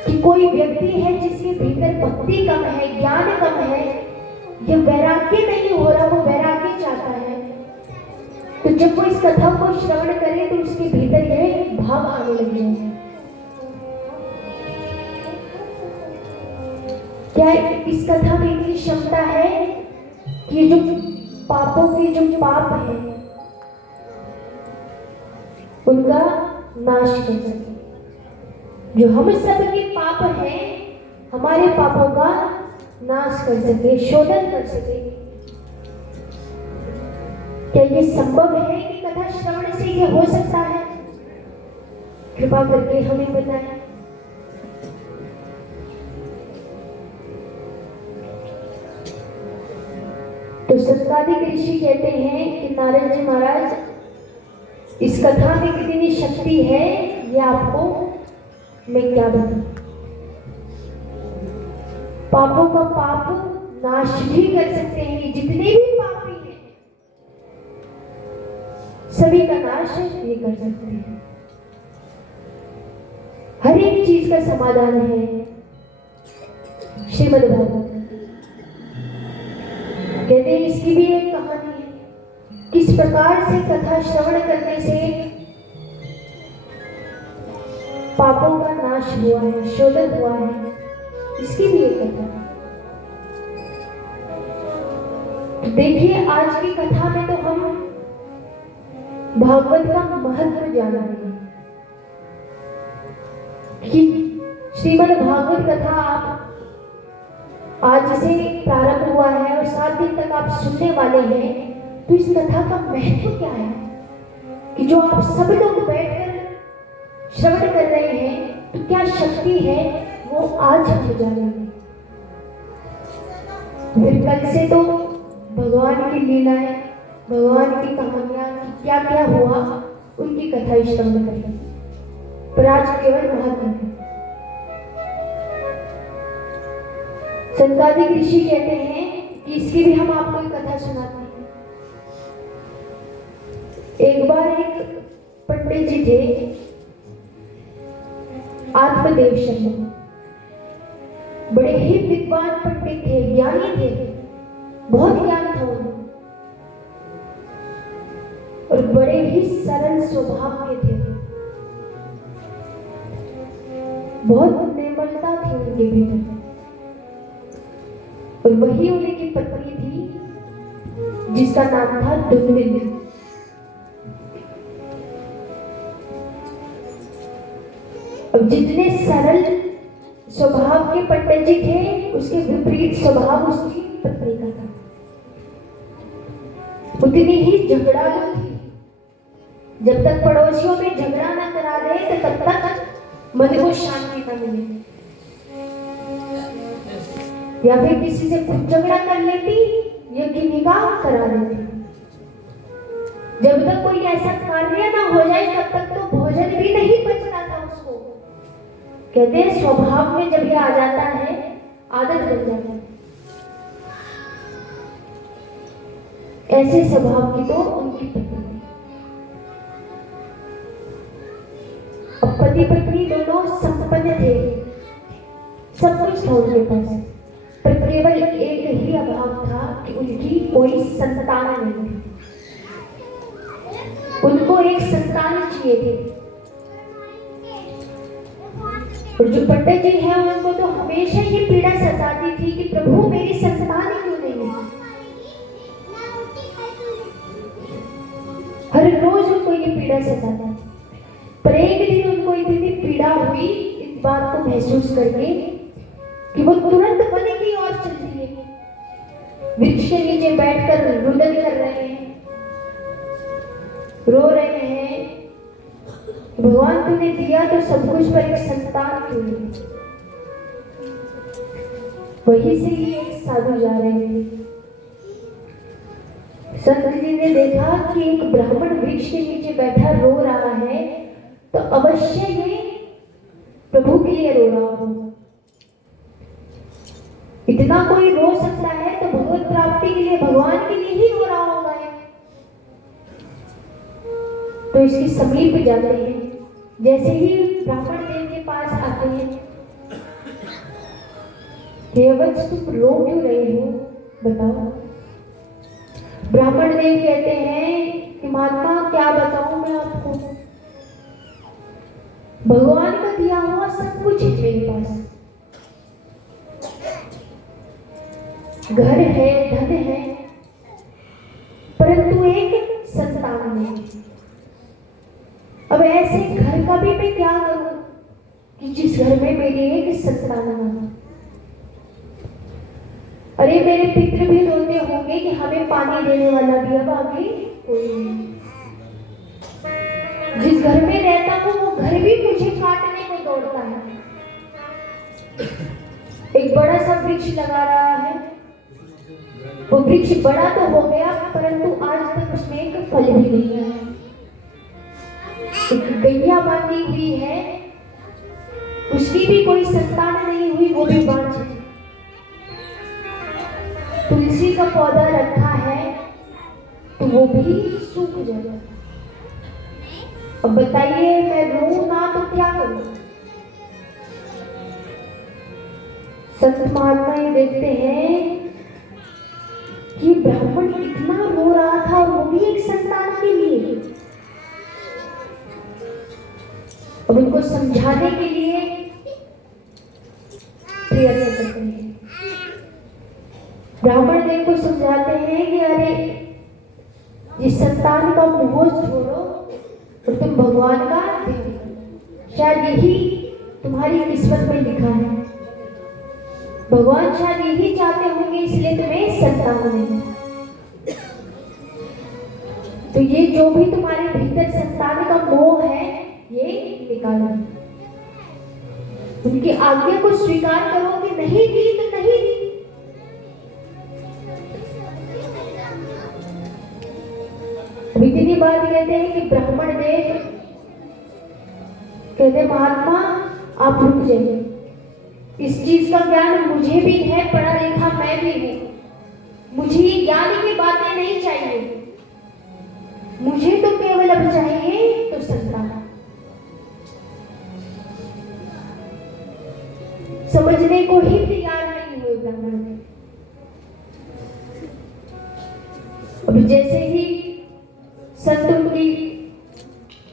कि कोई व्यक्ति है जिसके भीतर भक्ति कम है, ज्ञान कम है, ये वैराग्य नहीं हो रहा, वो वैराग्य चाहता है, तो जब वो इस कथा को श्रवण करे तो उसके भीतर यह भाव आने लग जाए। क्या इस कथा में इतनी क्षमता है कि जो पापों के जो पाप है उनका नाश कर सके, जो हम सब के पाप हैं हमारे पापों का नाश कर सके, शोधन कर सके। क्या ये संभव है कि कथा श्रवण से ये हो सकता है? कृपा करके हमें बताएं। तो सत्कालिक ऋषि कहते हैं कि नारद जी महाराज इस कथा में कितनी शक्ति है ये आपको मैं क्या बताऊं। पापों का पाप नाश भी कर सकते हैं, जितने भी पापी हैं निराश नहीं कर सकती। हर एक चीज का समाधान है श्रीमद् भागवत। कहते हैं इसकी भी एक कहानी है, किस प्रकार से कथा श्रवण करने से पापों का नाश हुआ है, शोधन हुआ है, इसकी भी एक कथा है। तो देखिए आज की कथा में तो हम भागवत का महत्व जान रहे हैं कि श्रीमद् भागवत कथा आप आज से प्रारंभ हुआ है और 7 दिन तक आप सुनने वाले हैं। तो इस कथा का महत्व क्या है कि जो आप सब लोग बैठकर श्रवण कर रहे हैं, तो क्या शक्ति है वो आज हम जानेंगे। फिर कल से तो भगवान की लीलाएं, भगवान की कहानियां, क्या क्या हुआ उनकी कथा श्रवण करेंगे, पर आज केवल महत्व है। संतादिक ऋषि कहते हैं कि इसकी भी हम आपको एक कथा सुनाते हैं। एक बार एक पंडित जी थे, आत्मदेव शर्मा, बड़े ही विद्वान पंडित थे, ज्ञानी थे, बहुत ज्ञान था उन्हें और बड़े ही सरल स्वभाव के थे। बहुत निर्मलता थी उनके भीतर और वही उनकी पत्नी थी जिसका नाम था दुंदिल। अब जितने सरल स्वभाव के पंडित जी थे, उसके विपरीत स्वभाव उसकी पत्नी का था। उतनी ही झगड़ालू थी। जब तक पड़ोसियों में झगड़ा न करा दे तो तब तक मन को शांति न मिले, या फिर किसी से कुछ झगड़ा कर लेती या कि निकाह करा देती। जब तक कोई ऐसा कार्य ना हो जाए तब तक तो भोजन भी नहीं बचता था उसको। कहते हैं स्वभाव में जब ये आ जाता है, आदत बन जाती है। ऐसे स्वभाव की तो उनकी पत्नी। अब पति पत्नी दोनों संपन्न थे, सब कुछ था उनके पास, पर केवल एक ही अभाव था कि उनकी कोई संतान नहीं थी। उनको एक संतान चाहिए थी। और जो पंडित जी हैं उनको तो हमेशा ये पीड़ा सताती थी कि प्रभु मेरी संतान क्यों नहीं है। हर रोज उनको ये पीड़ा सताता, पर एक दिन उनको इतनी पीड़ा हुई इस बात को महसूस करके कि वो तुरंत वन की ओर चल दिए। वृक्ष के नीचे बैठकर रुदन कर रहे हैं, रो रहे हैं, भगवान तूने दिया तो सब कुछ, पर एक संतान क्यों नहीं। वहीं से ही एक साधु जा रहे थे। संत जी ने देखा कि एक ब्राह्मण वृक्ष के नीचे बैठा रो रहा है, तो अवश्य ये प्रभु के लिए रो रहा होगा। इतना कोई रो सकता है तो भगवत प्राप्ति के लिए, भगवान के लिए ही रो रहा होगा। तो इसके समीप जाते हैं। जैसे ही ब्राह्मण देव के पास आते हैं, हे वत्स तुम रो क्यों रहे हो, बताओ। ब्राह्मण देव कहते हैं कि महात्मा क्या बताऊं मैं आपको, भगवान का दिया हुआ सब कुछ है मेरे पास, घर है, धन है, परंतु एक संतान नहीं। अब ऐसे घर का भी मैं क्या करूं कि जिस घर में मेरी एक संतान ना। अरे मेरे पितृ भी रोते होंगे कि हमें पानी देने वाला भी अब आगे कोई नहीं। जिस घर में रहता हूं वो घर भी मुझे काटने को दौड़ता है। एक बड़ा सा वृक्ष लगा रहा है, वो वृक्ष बड़ा तो हो गया परंतु आज तक उसमें एक फल भी नहीं आया। एक गैया बांधी हुई है, उसकी भी कोई संतान नहीं हुई, वो भी बांझ है। तुलसी का पौधा रखा है तो वो भी सूख जाएगा। अब बताइए, मैं रोऊं ना तो क्या करूं? संत महात्मा ये देखते हैं कि ब्राह्मण इतना रो रहा था और वो भी एक संतान के लिए। अब उनको समझाने के लिए प्रयत्न करते हैं। ब्राह्मण देव को समझाते हैं कि अरे जिस संतान का मोह छोड़ो और तुम भगवान का ध्यान करो। शायद यही तुम्हारी किस्मत में लिखा है। भगवान शायद यही चाहते होंगे, इसलिए तुम्हें संतान नहीं। तो ये जो भी तुम्हारे भीतर संतान का मोह है, ये निकालो। उनकी आज्ञा को स्वीकार करो कि नहीं दी तो नहीं दी। इतनी बात कहते हैं कि ब्राह्मण देव कहते महात्मा आप रुक जाइए, इस चीज का ज्ञान मुझे भी है, पढ़ा लिखा मैं भी हूं। मुझे ये ज्ञान की बातें नहीं चाहिए, मुझे तो केवल अब चाहिए तो संतान। समझने को ही तैयार नहीं हुए ब्राह्मण। अब जैसे ही संत उनकी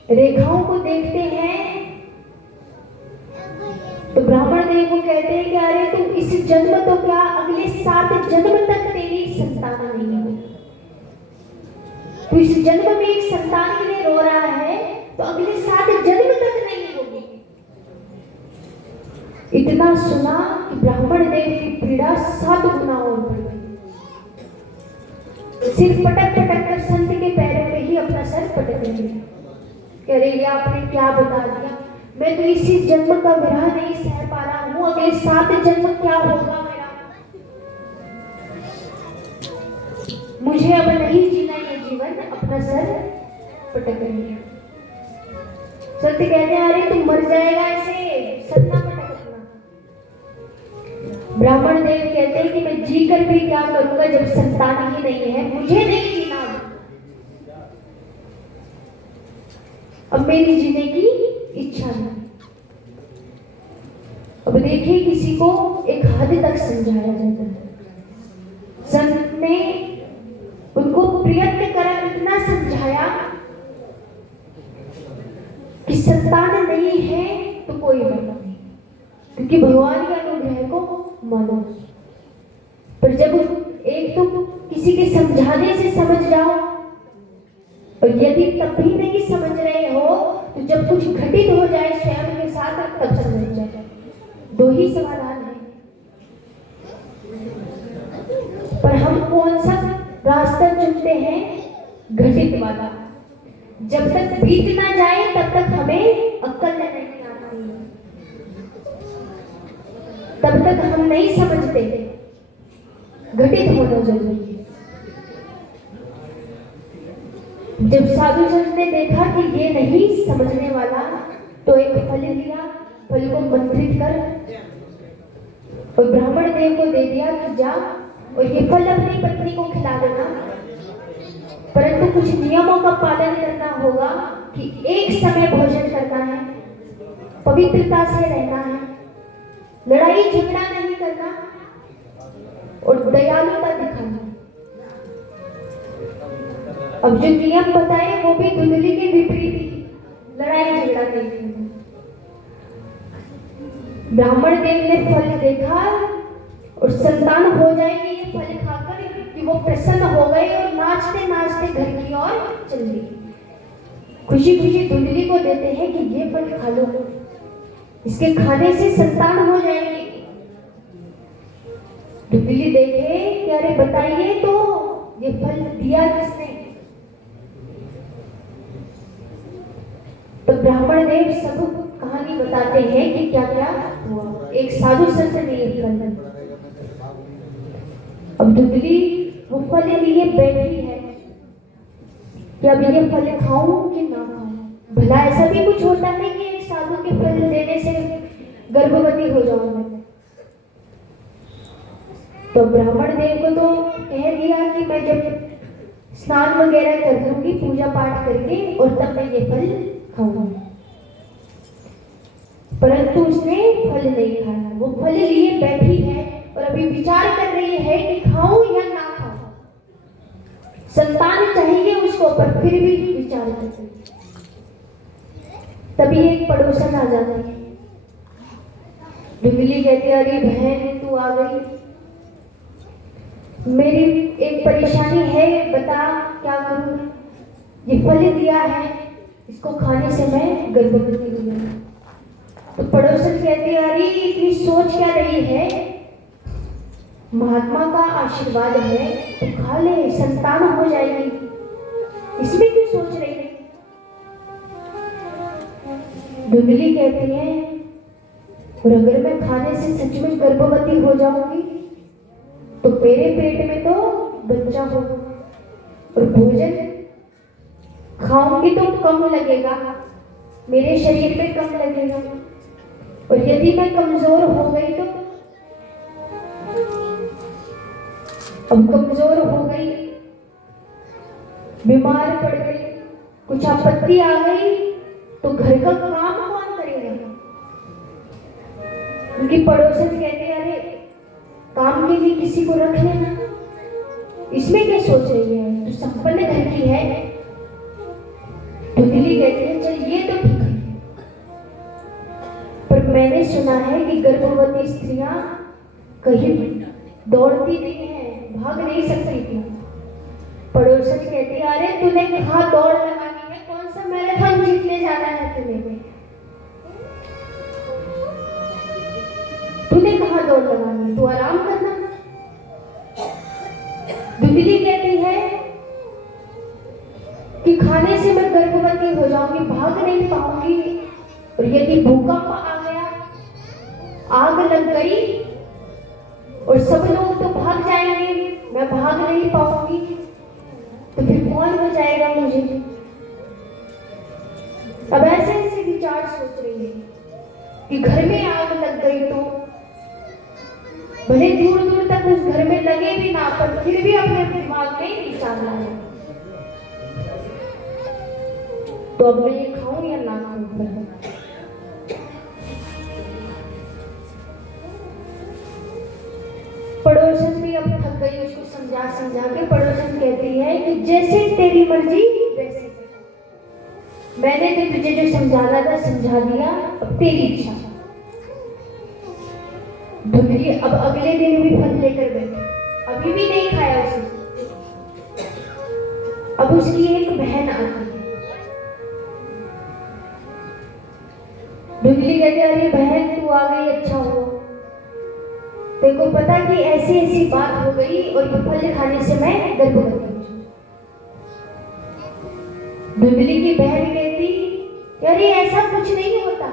रेखाओं को देखते हैं तो ब्राह्मण देव को कहते हैं कि अरे तुम इस जन्म तो क्या अगले 7 जन्म तक तेरी संतान नहीं होगी। तो इस जन्म में एक संतान के लिए रो रहा है तो अगले 7 जन्म तक नहीं होगी। इतना सुना कि ब्राह्मण देव की पीड़ा 7 गुना और बढ़ गई। सिर पटक पटक कर संत के पैरों में ही अपना सर पटक दिया। कह रहे ये आपने क्या बता दिया, मैं तो इसी जन्म का विरह नहीं सह पा रहा हूं, अगले 7 जन्म क्या होगा मेरा। मुझे अब नहीं जीना ये जीवन, अपना सर पटक दिया। संत कहते हैं अरे तू मर जाएगा ऐसे, सर ना पटक। ब्राह्मण देव कहते हैं कि मैं जी कर भी क्या करूंगा जब संतान ही नहीं है, मुझे नहीं जीना। अब मेरी जीने की इच्छा नहीं। अब देखिए किसी को एक हद तक समझाया जाता है। संत ने उनको प्रयत्न करा, इतना समझाया कि संतान नहीं है तो कोई बात नहीं, क्योंकि भगवान के अनुग्रह को मानो। पर जब एक तो किसी के समझाने से समझ जाओ और यदि तब भी नहीं समझ रहे हो तो जब कुछ घटित हो जाए स्वयं के साथ तब समझ जाए। 2 ही समाधान है। पर हम कौन सा रास्ता चुनते हैं? घटित वाला। जब तक बीत ना जाए तब तक हमें अक्ल नहीं आती, तब तक हम नहीं समझते। घटित होना जरूरी है। जब साधु संत ने देखा कि ये नहीं समझने वाला तो एक फल दिया, फल को मंत्रित कर और ब्राह्मण देव को दे दिया कि जा और ये फल अपनी पत्नी को खिला देना, परंतु कुछ नियमों का पालन करना होगा कि एक समय भोजन करना है, पवित्रता से रहना है, लड़ाई झगड़ा नहीं करना और दयालुता दिखाना। अब जो नियम बताए वो भी धुंधली के विपरीत ही, लड़ाई झगड़ा नहीं करना। ब्राह्मण देव ने फल देखा और संतान हो जाएगी ये फल खाकर कि वो प्रसन्न हो गए और नाचते नाचते घर की ओर चल दिए। खुशी खुशी धुंधली को देते हैं कि ये फल खा लो, इसके खाने से संतान हो जाएगी। धुंधली देखे कि अरे बताइए तो ये फल दिया किसने? तो ब्राह्मण देव सब कहानी बताते हैं कि क्या क्या हुआ। एक साधु संत ने ये फल, अब धुंधली वो फल लिए बैठी है कि अब ये फल खाऊं कि ना खाऊं। भला ऐसा भी कुछ होता है कि एक साधु के फल देने से गर्भवती हो जाऊंगा? तो ब्राह्मण देव को तो कह दिया कि मैं जब स्नान वगैरह कर दूंगी पूजा पाठ करके और तब मैं ये फल खाऊंगी। परंतु उसने फल नहीं खाया। वो फल लिए बैठी है और अभी विचार कर रही है कि खाऊं या ना खाऊं। संतान चाहिए उसको, पर फिर भी विचार करती है। तभी एक पड़ोसन आ जाती है। धुंधली कहती है, अरे बहन तू आ गई, मेरी एक परेशानी है, बता क्या करूं। ये फल दिया है, इसको खाने से मैं गर्भवती हो गई। तो पड़ोसन कहती है, अरे इतनी सोच क्या रही है, महात्मा का आशीर्वाद है तो खा ले, संतान हो जाएगी, इसमें क्यों सोच रही है। धुंधली कहती है, और अगर मैं खाने से सच में गर्भवती हो जाऊंगी तो मेरे पेट में तो बच्चा होगा, और भोजन खाऊंगी तो कम लगेगा, मेरे शरीर में कम लगेगा, और यदि मैं कमजोर हो गई तो, अब कमजोर हो गई, बीमार पड़ गई, कुछ आपत्ति आ गई तो घर का काम कौन करेगा। उनकी पड़ोसन कहते हैं, अरे काम के लिए किसी को रख लेना, इसमें क्या सोच रही है, तू संपन्न घर की है। धुंधली कहती है, चल ये तो ठीक है, पर मैंने सुना है कि गर्भवती स्त्रियां कहीं दौड़ती नहीं है, भाग नहीं सकती थी। पड़ोसन कहती है, अरे तूने कहा दौड़ लगानी है, कौन सा मैराथन जीतने जाना है तुम्हें, तूने कहा दौड़ लगानी है, तू आराम करना। धुंधली कहती है कि खाने से मैं गर्भवती हो जाऊंगी, भाग नहीं पाऊंगी, और यदि भूकंप आ गया, आग लग गई और सब लोग तो भाग जाएंगे, मैं भाग नहीं पाऊंगी, तो फिर कौन बचाएगा मुझे। अब ऐसे ऐसे विचार सोच रही है कि घर में आग लग गई तो भले दूर दूर तक उस घर में लगे भी ना, पर फिर भी अपने दिमाग में विचार लाए, तो अब मैं ये खाऊं या ना खाऊं। पड़ोसन भी अब थक गई, उसको समझा समझा के पड़ोसन कहती है कि जैसे तेरी मर्जी वैसे, मैंने तो तुझे जो समझाना था समझा दिया, अब तेरी इच्छा। धुंधली अब अगले दिन भी फल लेकर बैठी, अभी भी नहीं खाया उसने। अब उसकी एक बहन आती है। धुंधली कहती है, अरे बहन तू आ गई, अच्छा हो, तेरे को पता कि ऐसी ऐसी बात हो गई और ये फल खाने से मैं गर्भवती हूँ। धुंधली की बहन कहती, अरे ऐसा कुछ नहीं होता,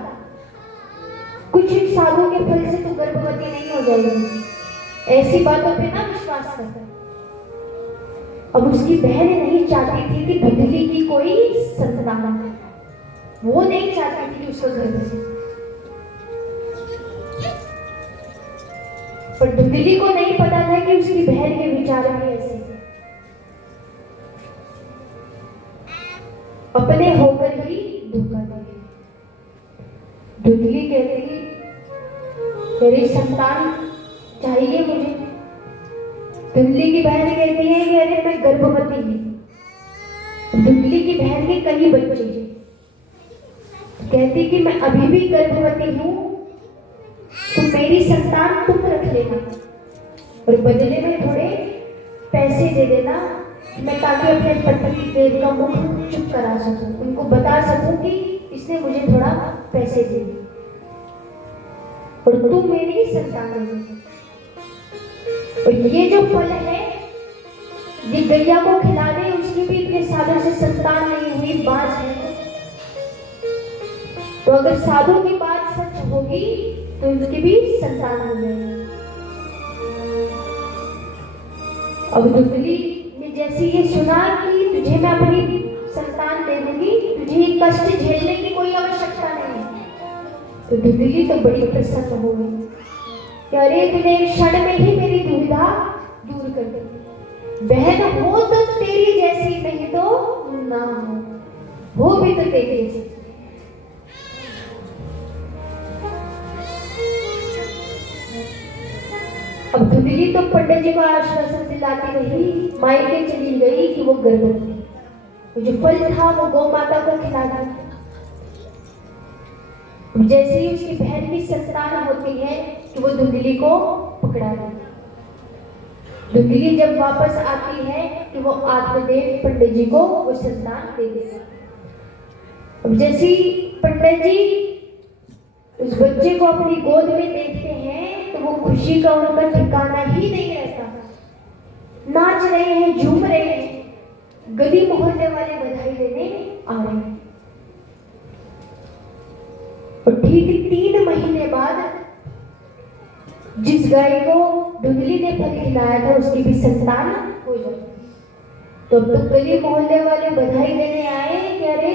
कुछ सालों के फल से तो गर्भवती नहीं हो जाएगी, ऐसी बातों पे ना विश्वास करता। अब उसकी बहन नहीं चाहती थी कि धुंधली की कोई संतान, वो नहीं चाहती थी कि उसको गर्भ से, पर धुंधली को नहीं पता था कि उसकी बहन के विचार भी ऐसे अपने होकर ही धोखा दे। धुंधली कहती, तेरी संतान चाहिए मुझे। धुंधली की बहन कहती है कि अरे मैं गर्भवती हूँ। धुंधली की बहन के कई बच्चे, कहती कि मैं अभी भी गर्भवती हूँ, तो मेरी संतान तुम रख लेना और बदले में थोड़े पैसे दे देना, मैं ताकि अपने पति देव का मुख चुप करा सकूं, उनको बता सकूं कि इसने मुझे थोड़ा पैसे दे दिए और तुम मेरी संतान हो। और ये जो फल है, ये गैया को खिला दे, उसकी भी इतने सालों से संतान नहीं हुई, बाज है। तो अगर साधु की बात सच होगी तो उसकी भी संतान हो जाएगी। अब धुंधली ने जैसे ये सुना कि तुझे मैं अपनी संतान दे दूंगी, तुझे ये कष्ट झेलने की कोई आवश्यकता नहीं, तो धुंधली तो बड़ी प्रसन्न हो गई कि अरे तूने एक क्षण में ही मेरी दुविधा दूर कर दी। बहन हो तो तेरी जैसी, नहीं तो ना हो भी तो तेरी जैसी। अब धुंधली तो पंडित जी को आश्वासन दिलाती रही, मायके चली गई कि वो गर्भवती है। वो जो फल था वो गौ माता को खिला दिया। जैसे ही उसकी बहन की संतान होती है कि वो धुंधली को पकड़ा देती। धुंधली जब वापस आती है कि वो आत्मदेव पंडित जी को वो संतान दे देगा। अब जैसे पंडित जी उस बच्चे को अपनी गोद में देखते हैं तो वो खुशी का उनका ठिकाना ही नहीं रहता। नाच रहे हैं, झूम रहे हैं, गली मोहल्ले वाले बधाई देने आ रहे हैं। और ठीक 3 महीने बाद जिस गाय को धुंधली ने फल खिलाया था उसकी भी संतान हो जाती। तो अब तो गली मोहल्ले वाले बधाई देने आए कि अरे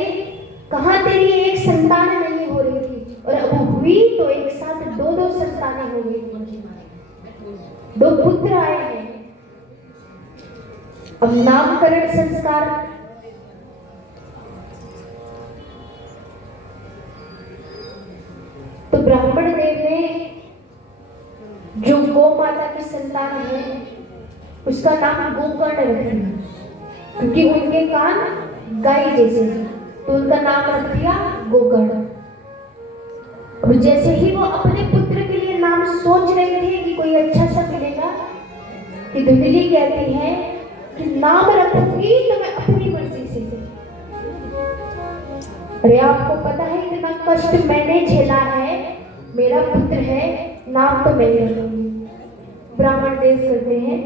कहाँ तेरी एक संतान नहीं हो रही थी, और अब हुई तो एक साथ 2 संतानें हो गई, 2 पुत्र आए हैं। अब नामकरण संस्कार तो ब्राह्मण देव ने जो गौ माता की संतान है उसका नाम गोकर्ण रख दिया, क्योंकि उनके कान गाय जैसे हैं, तो उनका नाम रख दिया गोकर्ण। अब जैसे ही वो अपने पुत्र के लिए नाम सोच रहे थे कि कोई अच्छा सा मिलेगा कि धुंधली कहती है कि नाम रखूंगी तो मैं अपनी मर्जी से। अरे आपको पता है इतना कष्ट मैंने झेला है, मेरा पुत्र है, नाम तो मैं ही रखूंगी। ब्राह्मण देव करते हैं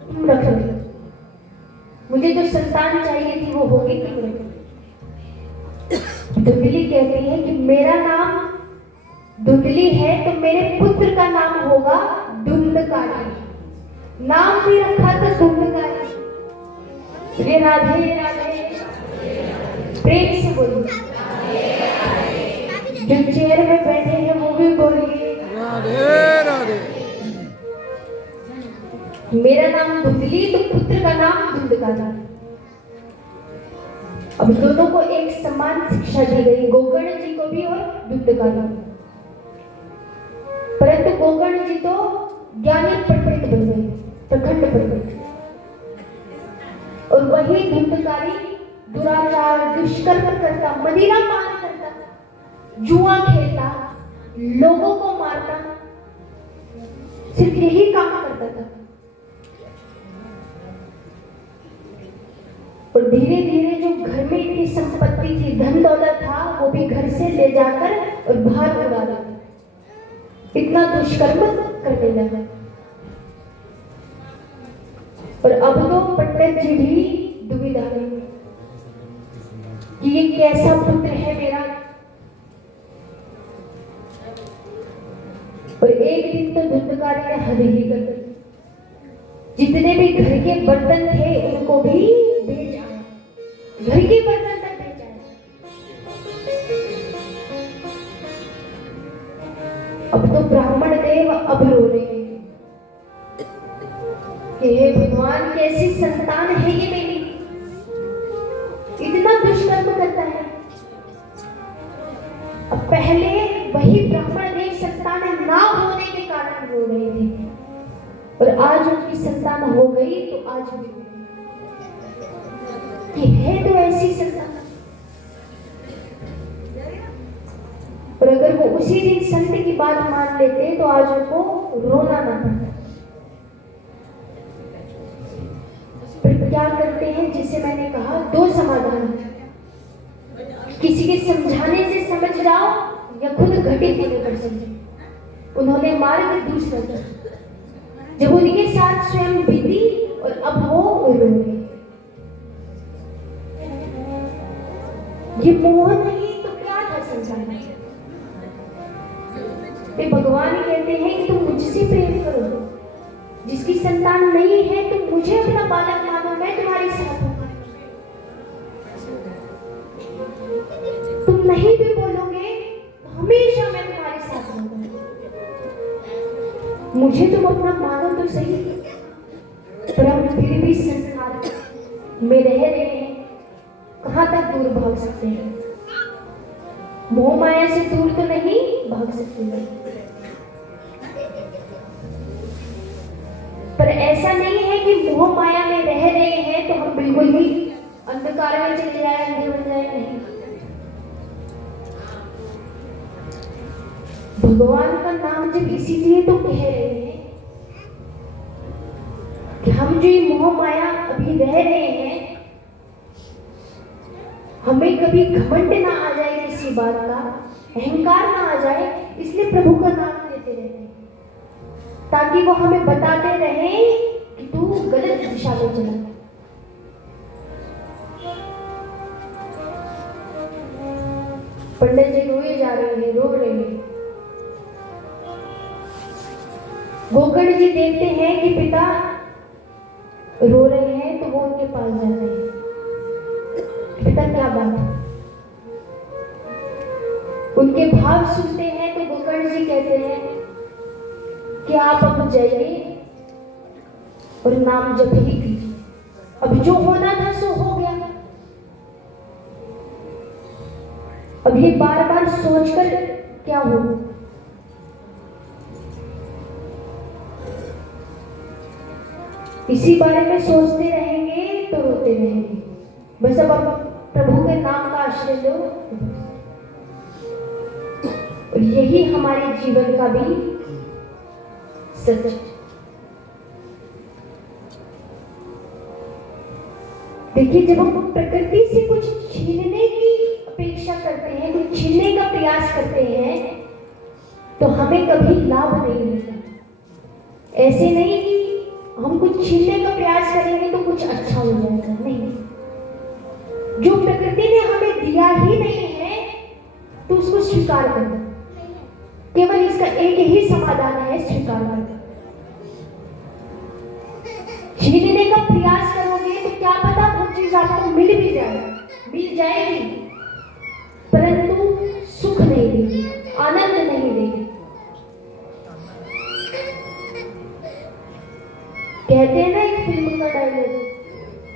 तुम रख लो, मुझे जो संतान चाहिए थी वो होगी, तुम रखो। धुंधली कहती है कि मेरा नाम धुंधली है तो मेरे पुत्र का नाम होगा धुंधकारी। नाम भी रखा था धुंधकारी। ये राधे राधे, प्रेम से बोलिए। जो चेयर में बैठे हैं वो भी बोलिए राधे राधे। मेरा नाम धुंधली तो पुत्र का नाम धुंधकारी। अब दोनों को एक समान शिक्षा दी गई, गोकर्ण जी को भी और धुंधकारी। परंतु गोकर्ण जी तो ज्ञानी पंडित बन गए, प्रखंड पंडित, और वही धुंधकारी दुराचार, दुष्कर्म करता, मदिरा पान करता, जुआ खेलता, लोगों को मारता, सिर्फ यही काम करता था। और धीरे धीरे जो घर में इतनी संपत्ति थी, धन दौलत था, वो भी घर से ले जाकर और बाहर उड़ा दिया। इतना दुष्कर्म करने लगा। और अब तो पंडित जी भी दुविधा में कि ये कैसा पुत्र है मेरा। और एक दिन तो धुंधकारी ने हद ही कर दी, जितने भी घर के बर्तन थे उनको भी बेच आया, घर के बर्तन तक बेच आया। अब तो ब्राह्मण देव अब रो रहे हैं कि हे भगवान, कैसी संतान है ये मेरी, इतना दुष्कर्म करता है। अब पहले वही ब्राह्मण देव संतान ना होने के कारण रो रहे थे, और आज उनकी संतान हो गई तो आज भी कि है तो ऐसी संतान। और अगर वो उसी दिन संत की बात मान लेते तो आज उनको रोना ना पड़ता। पर क्या करते हैं, जिसे मैंने कहा 2 समाधान, किसी के समझाने से समझ जाओ या खुद घटित होने पर समझे। उन्होंने मार्ग दूसरा था, जब उनके साथ स्वयं बीती और अब वो रो रहे। ये मोह नहीं तो क्या था संसार में। भगवान कहते हैं कि तुम मुझसे प्रेम करो, जिसकी संतान नहीं है तुम मुझे अपना बालक मानो, मैं तुम्हारे साथ हूं। तुम नहीं भी बोलोगे तो हमेशा मैं तुम्हारे साथ रहूंगा। मुझे तुम अपना मानो तो सही, पर हम फिर भी संसार में रह रहे हैं, कहां तक दूर भाग सकते हैं। मोह माया से दूर तो नहीं भाग सकते हैं। पर ऐसा नहीं है कि मोह माया में रह रहे हैं तो हम बिल्कुल भी अंधकार में चले जाए, अंधे बन जाए, नहीं। भगवान का नाम जब इसीलिए तो कह रहे हैं कि हम जो ये मोह माया अभी रह रहे हैं, हमें कभी घमंड ना आ जाए किसी बात का, अहंकार ना आ जाए, इसलिए प्रभु का नाम लेते रहते हैं, ताकि वो हमें बताते रहे कि तू गलत दिशा में चला। पंडित जी रोए जा रहे हैं, रो रहे हैं। गोकर्ण जी देखते हैं कि पिता रो रहे हैं तो वो उनके पास जाते हैं। पिता क्या बात है? उनके भाव सुनते हैं तो गोकर्ण जी कहते हैं कि आप अब जाइए और नाम जप ही कीजिए, अब जो होना था सो हो गया। अब ये बार बार सोचकर क्या हो, इसी बारे में सोचते रहेंगे तो रोते रहेंगे। बस अब प्रभु के नाम का आश्रय लो, और यही हमारे जीवन का भी सच है। देखिए, जब हम प्रकृति से कुछ छीनने की अपेक्षा करते हैं, कुछ छीनने का प्रयास करते हैं, तो हमें कभी लाभ नहीं मिलता। ऐसे नहीं कि हम कुछ छीनने का प्रयास करेंगे तो कुछ अच्छा हो जाएगा, नहीं। जो प्रकृति ने हमें दिया ही नहीं है तो उसको स्वीकार करना, केवल इसका एक ही समाधान है, स्वीकार करना। छीनने का प्रयास करोगे तो क्या पता वो चीज आपको मिल भी जाए, मिल जाएगी, परंतु सुख नहीं देगी, आनंद नहीं देगी। कहते हैं ना एक फिल्म का डायलॉग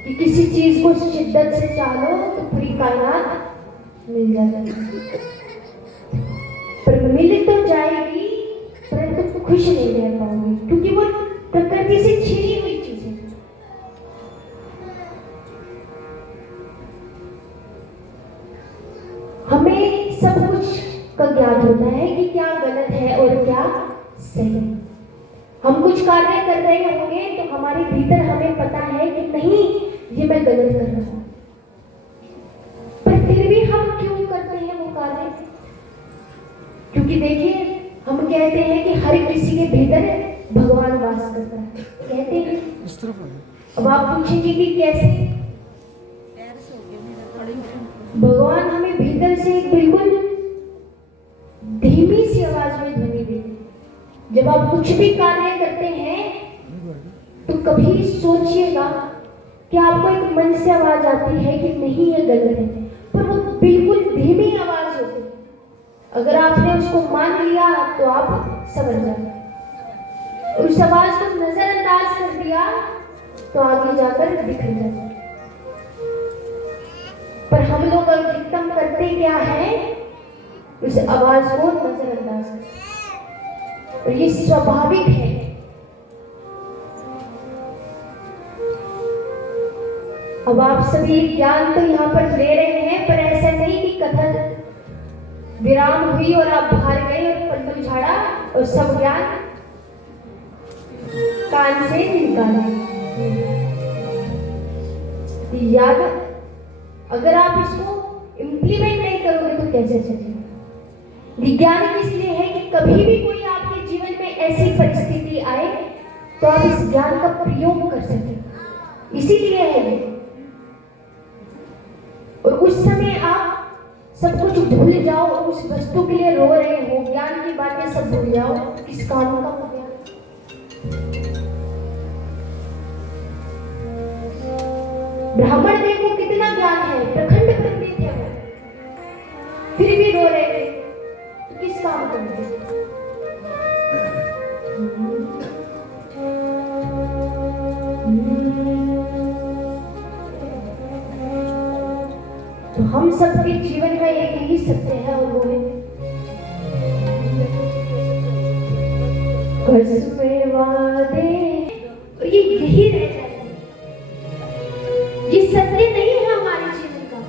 कि किसी चीज को शिद्दत से चाहो तो पूरी कायनात मिल जाती है, पर मिल तो जाएगी परंतु खुश नहीं रह पाओगे, क्योंकि वो प्रकृति से छीनी हुई चीज है। हमें सब कुछ का ज्ञान होता है कि क्या गलत है और क्या सही है। हम कुछ कार्य कर रहे होंगे तो हमारे भीतर हमें पता है कि नहीं, ये मैं गलत कर रहा हूं, पर फिर भी हम क्यों करते हैं वो कार्य? क्योंकि देखिए, हम कहते हैं कि हर किसी के भीतर भगवान वास करता है, कहते हैं। अब आप पूछेंगे कि कैसे? भगवान हमें भीतर से एक बिल्कुल धीमी सी आवाज में ध्वनि देते हैं। जब आप कुछ भी कार्य करते हैं तो कभी सोचिएगा कि आपको एक मन से आवाज आती है कि नहीं ये गलत है, पर वो बिल्कुल धीमी आवाज होती है। अगर आपने उसको मान लिया तो आप समझ जाए, उस आवाज को नजरअंदाज कर दिया तो आगे जाकर बिखर जाए। पर हम लोग अधिकतम करते क्या है, उस आवाज को नजरअंदाज करते, और ये स्वाभाविक है। अब आप सभी ज्ञान तो यहाँ पर ले रहे हैं, पर ऐसा नहीं कि कथा विराम हुई और आप बाहर गए और पल्लू झाड़ा और सब ज्ञान कान से निकाला। याद, अगर आप इसको इम्प्लीमेंट नहीं करोगे तो कैसे चलेगा? विज्ञान इसलिए है कि कभी भी कोई आपके जीवन में ऐसी परिस्थिति आए तो आप इस ज्ञान का प्रयोग कर सकें, इसीलिए है ये। और उस समय आप सब कुछ भूल जाओ और उस वस्तु के लिए रो रहे हो, ज्ञान की बातें सब भूल जाओ, किस काम का हो गया? ब्राह्मण देखो कितना ज्ञान है, प्रखंड पंडित है वो, फिर भी रो रहे थे, तो किस काम का हो गया? तो हम सबके जीवन में एक ही सत्य है, और वो है कसमें वादे यही रह जाएगी। ये सत्य नहीं है हमारे जीवन का।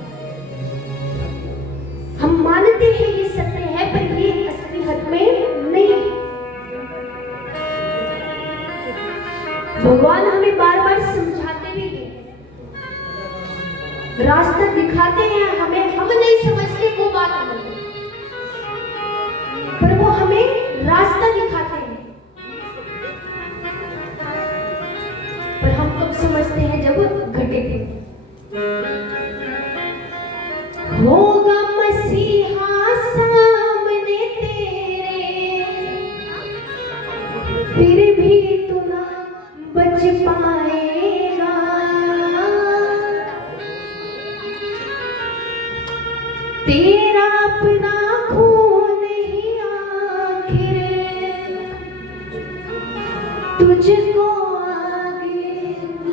हम मानते हैं ये सत्य है, पर ये असलियत में नहीं है। भगवान हमें बार बार समझाते भी हैं, रास्ता दिखाते हैं हमें, हम नहीं समझते वो बात नहीं, पर वो हमें रास्ता दिखाते हैं। पर हम कब समझते हैं? जब घटे थे। होगा मसीहा सामने तेरे, फिर भी तू ना बच पाएगा। तेरा अपना खून ही आखिर तुझको आगे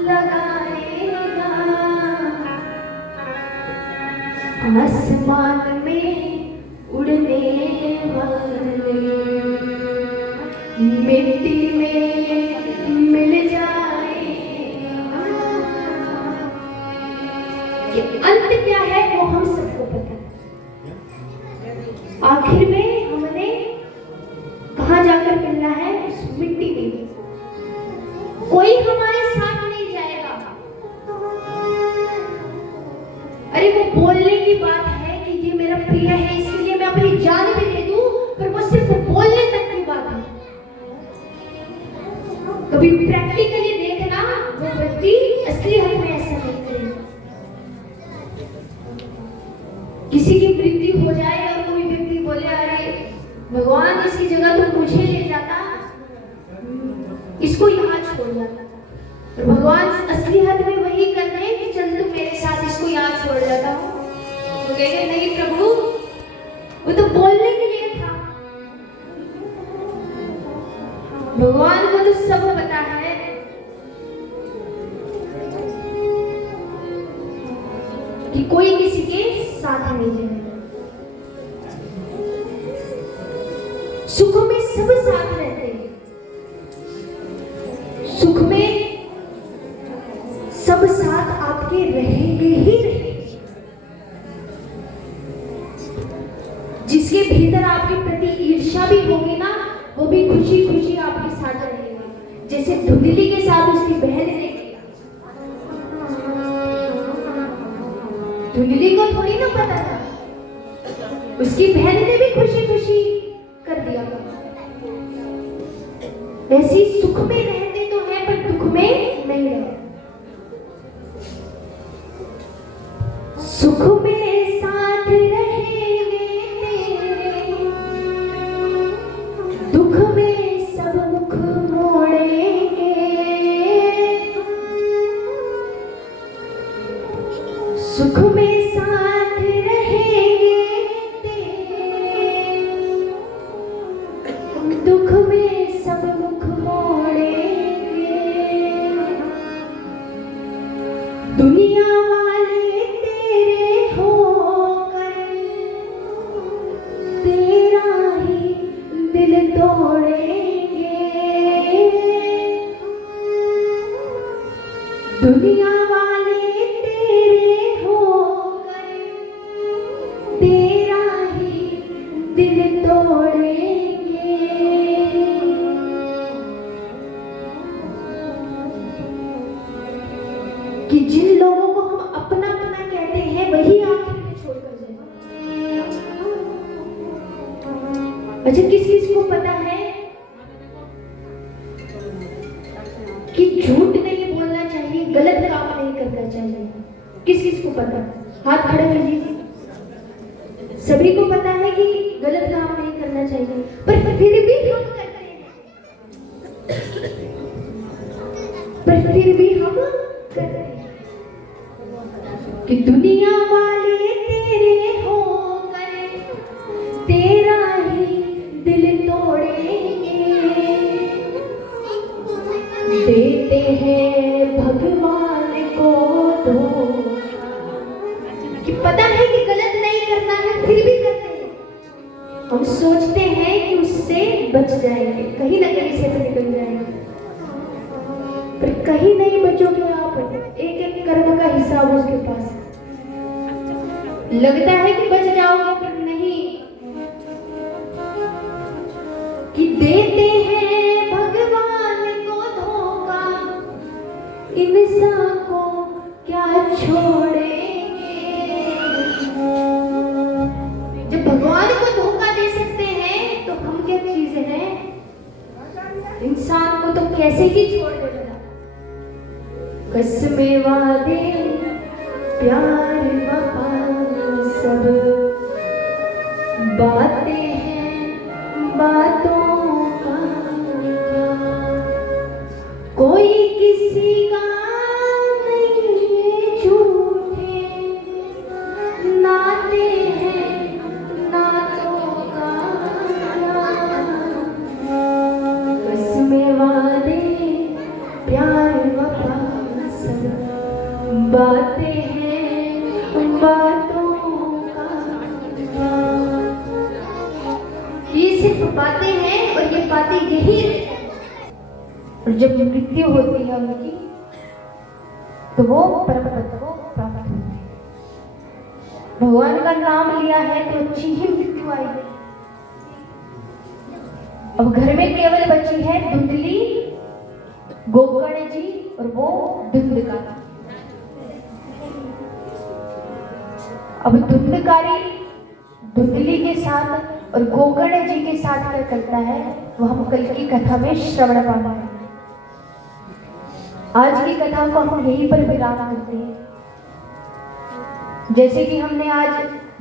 लगाएगा। आसमान में उड़ने वाले मिट्टी में मिल जाएगा। ये अंत क्या है वो हम सबको पता है। आखिर में हमने कहाँ जाकर मिलना है? उस मिट्टी में। कोई हमारे साथ नहीं जाएगा। अरे वो बोलने की बात है कि ये मेरा प्रिय है, इसके लिए मैं अपनी जान भी दे दूं, पर वो सिर्फ बोलने तक की बात है। कभी प्रैक्टिकली देखना, वो व्यक्ति असलियत में ऐसा नहीं करेगा। किसी की मृत्यु हो जाए और कोई व्यक्ति बोले अरे भगवान इसकी जगह तो मुझे ले जाता, इसको यहाँ छोड़ जाता, और भगवान असलियत में वही कर रहे हैं कि चल तू मेरे साथ इसको यहाँ छोड़ जाता हूँ। तो कहेंगे नहीं प्रभु, वो तो बोलने के लिए था। भगवान को तो सब पता है कि कोई किसी के साथ नहीं जाएगा। सुख में सब साथ रहते हैं, सुख में सब साथ आपके रहेंगे ही रहेंगे। जिसके भीतर आपके प्रति ईर्ष्या भी होगी ना, वो भी खुशी खुशी आपके साथ रहेगा। जैसे धुंधली के साथ उसकी बहन ने किया। धुंधली को थोड़ी ना पता था, उसकी बहन ने भी खुशी खुशी कर दिया। ऐसी सुख में रहते तो है, पर दुख में नहीं रहते। सुख में साथ रहेंगे तेरे, दुख में सब मुख मोड़ेंगे। सुख में साथ रहेंगे तेरे, दुख में सब मुख मोड़ेंगे। दुनिया वाले तेरे होकर तेरा ही दिल तोड़ेंगे। दुनिया वाले तेरे होकर तेरा ही दिल तोड़ेंगे। कि जिन लोगों को हम अपना अपना कहते हैं वही आखिर में छोड़कर जाएंगे। अच्छा, किस किस को पता है कि झूठ नहीं बोलना चाहिए, गलत काम नहीं करना चाहिए? किस किस को पता? हाथ खड़े कीजिए। सभी को पता है कि गलत काम नहीं करना चाहिए, पर फिर भी हम करते हैं। पर फिर भी हम करते हैं कि दुनिया वाले तेरे होकर तेरा ही दिल तोड़ेंगे। देते हैं भगवान को दोष कि पता है कि गलत नहीं करना है, फिर भी करते हैं। हम सोचते हैं कि उससे बच जाएंगे, कहीं ना कहीं से तो निकल जाएंगे, पर कहीं नहीं बचोगे आप, एक एक कर्म का हिसाब उसके पास। लगता है कि बच जाओगे पर नहीं, कि देते हैं भगवान को धोखा, इंसान को क्या छोड़ेंगे। जब भगवान को धोखा दे सकते हैं तो हम क्या चीजें हैं, इंसान को तो कैसे ही छोड़ देगा। कसमें वादे प्यार वफा सब बातें हैं, बातों का कोई किसी का नहीं है, झूठे नाते हैं, नातों का कसमें वादे प्यार वफा सब बातें हैं, बातों का। ये सिर्फ बातें हैं और ये बातें यही रहती हैं। और जब मृत्यु होती है उनकी तो वो परम पद को प्राप्त होते हैं। भगवान का नाम लिया है तो अच्छी ही मृत्यु आएगी। अब घर में केवल बची है धुंधली, गोकर्ण जी और वो धुंधकारी। अब धुंधकारी धुंधली के साथ और गोकर्ण जी के साथ क्या करता है वो हम कल की कथा में श्रवण पाना है। आज की कथा को हम यहीं पर विराम करते हैं। जैसे कि हमने आज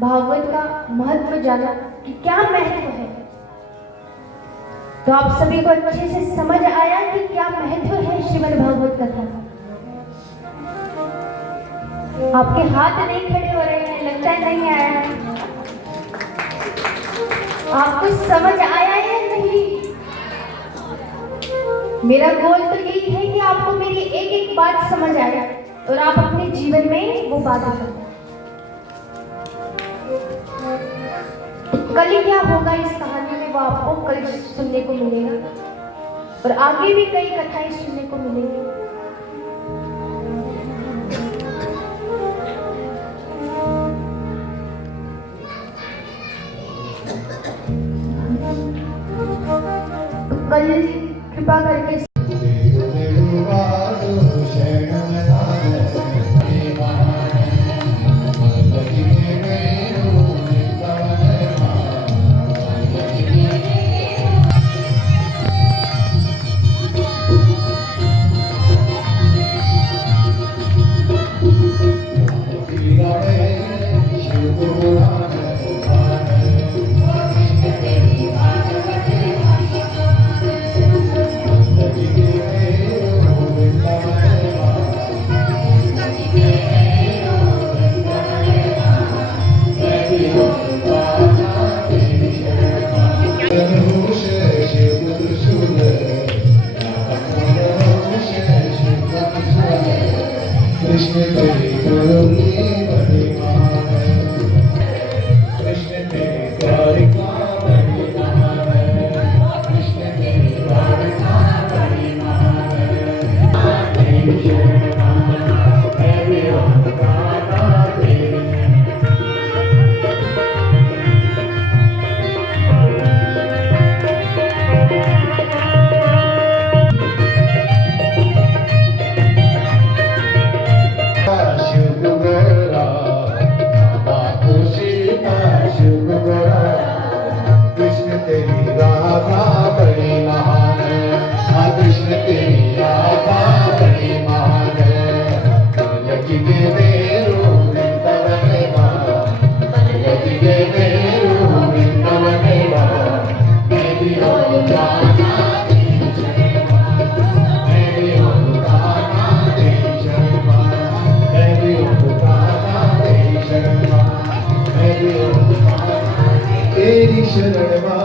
भागवत का महत्व जाना कि क्या महत्व है, तो आप सभी को अच्छे से समझ आया कि क्या महत्व है श्रीमद् भागवत कथा का। आपके हाथ नहीं खड़े हो रहे हैं, लगता है नहीं आया। आपको समझ आया या नहीं? मेरा गोल तो यही है कि आपको मेरी एक एक बात समझ आए और आप अपने जीवन में वो बात करें। कल क्या होगा इस कहानी में वो आपको कल सुनने को मिलेगा और आगे भी कई कथाएं सुनने को मिलेंगी। कल कृपा करके कृष्ण तेरी करुणी महिमा है, कृष्ण तेरी द्वारिका महिमा है, कृष्ण तेरी द्वारिका महिमा है। तेरी शरणा है विराट गाना तेरी। कृष्ण तेरी राधा बड़ी महान है, हाँ कृष्ण तेरी राधा बड़ी महान है। लगी गे मेरो वृंदावन माँ, लगी गे मेरो वृंदावन माँ। मेरी हो जाना तेरी शर्मा, मेरी हो जाना तेरी शर्मा, मेरी हो जाना तेरी शर्मा, मेरी हो जाना तेरी शरणवा।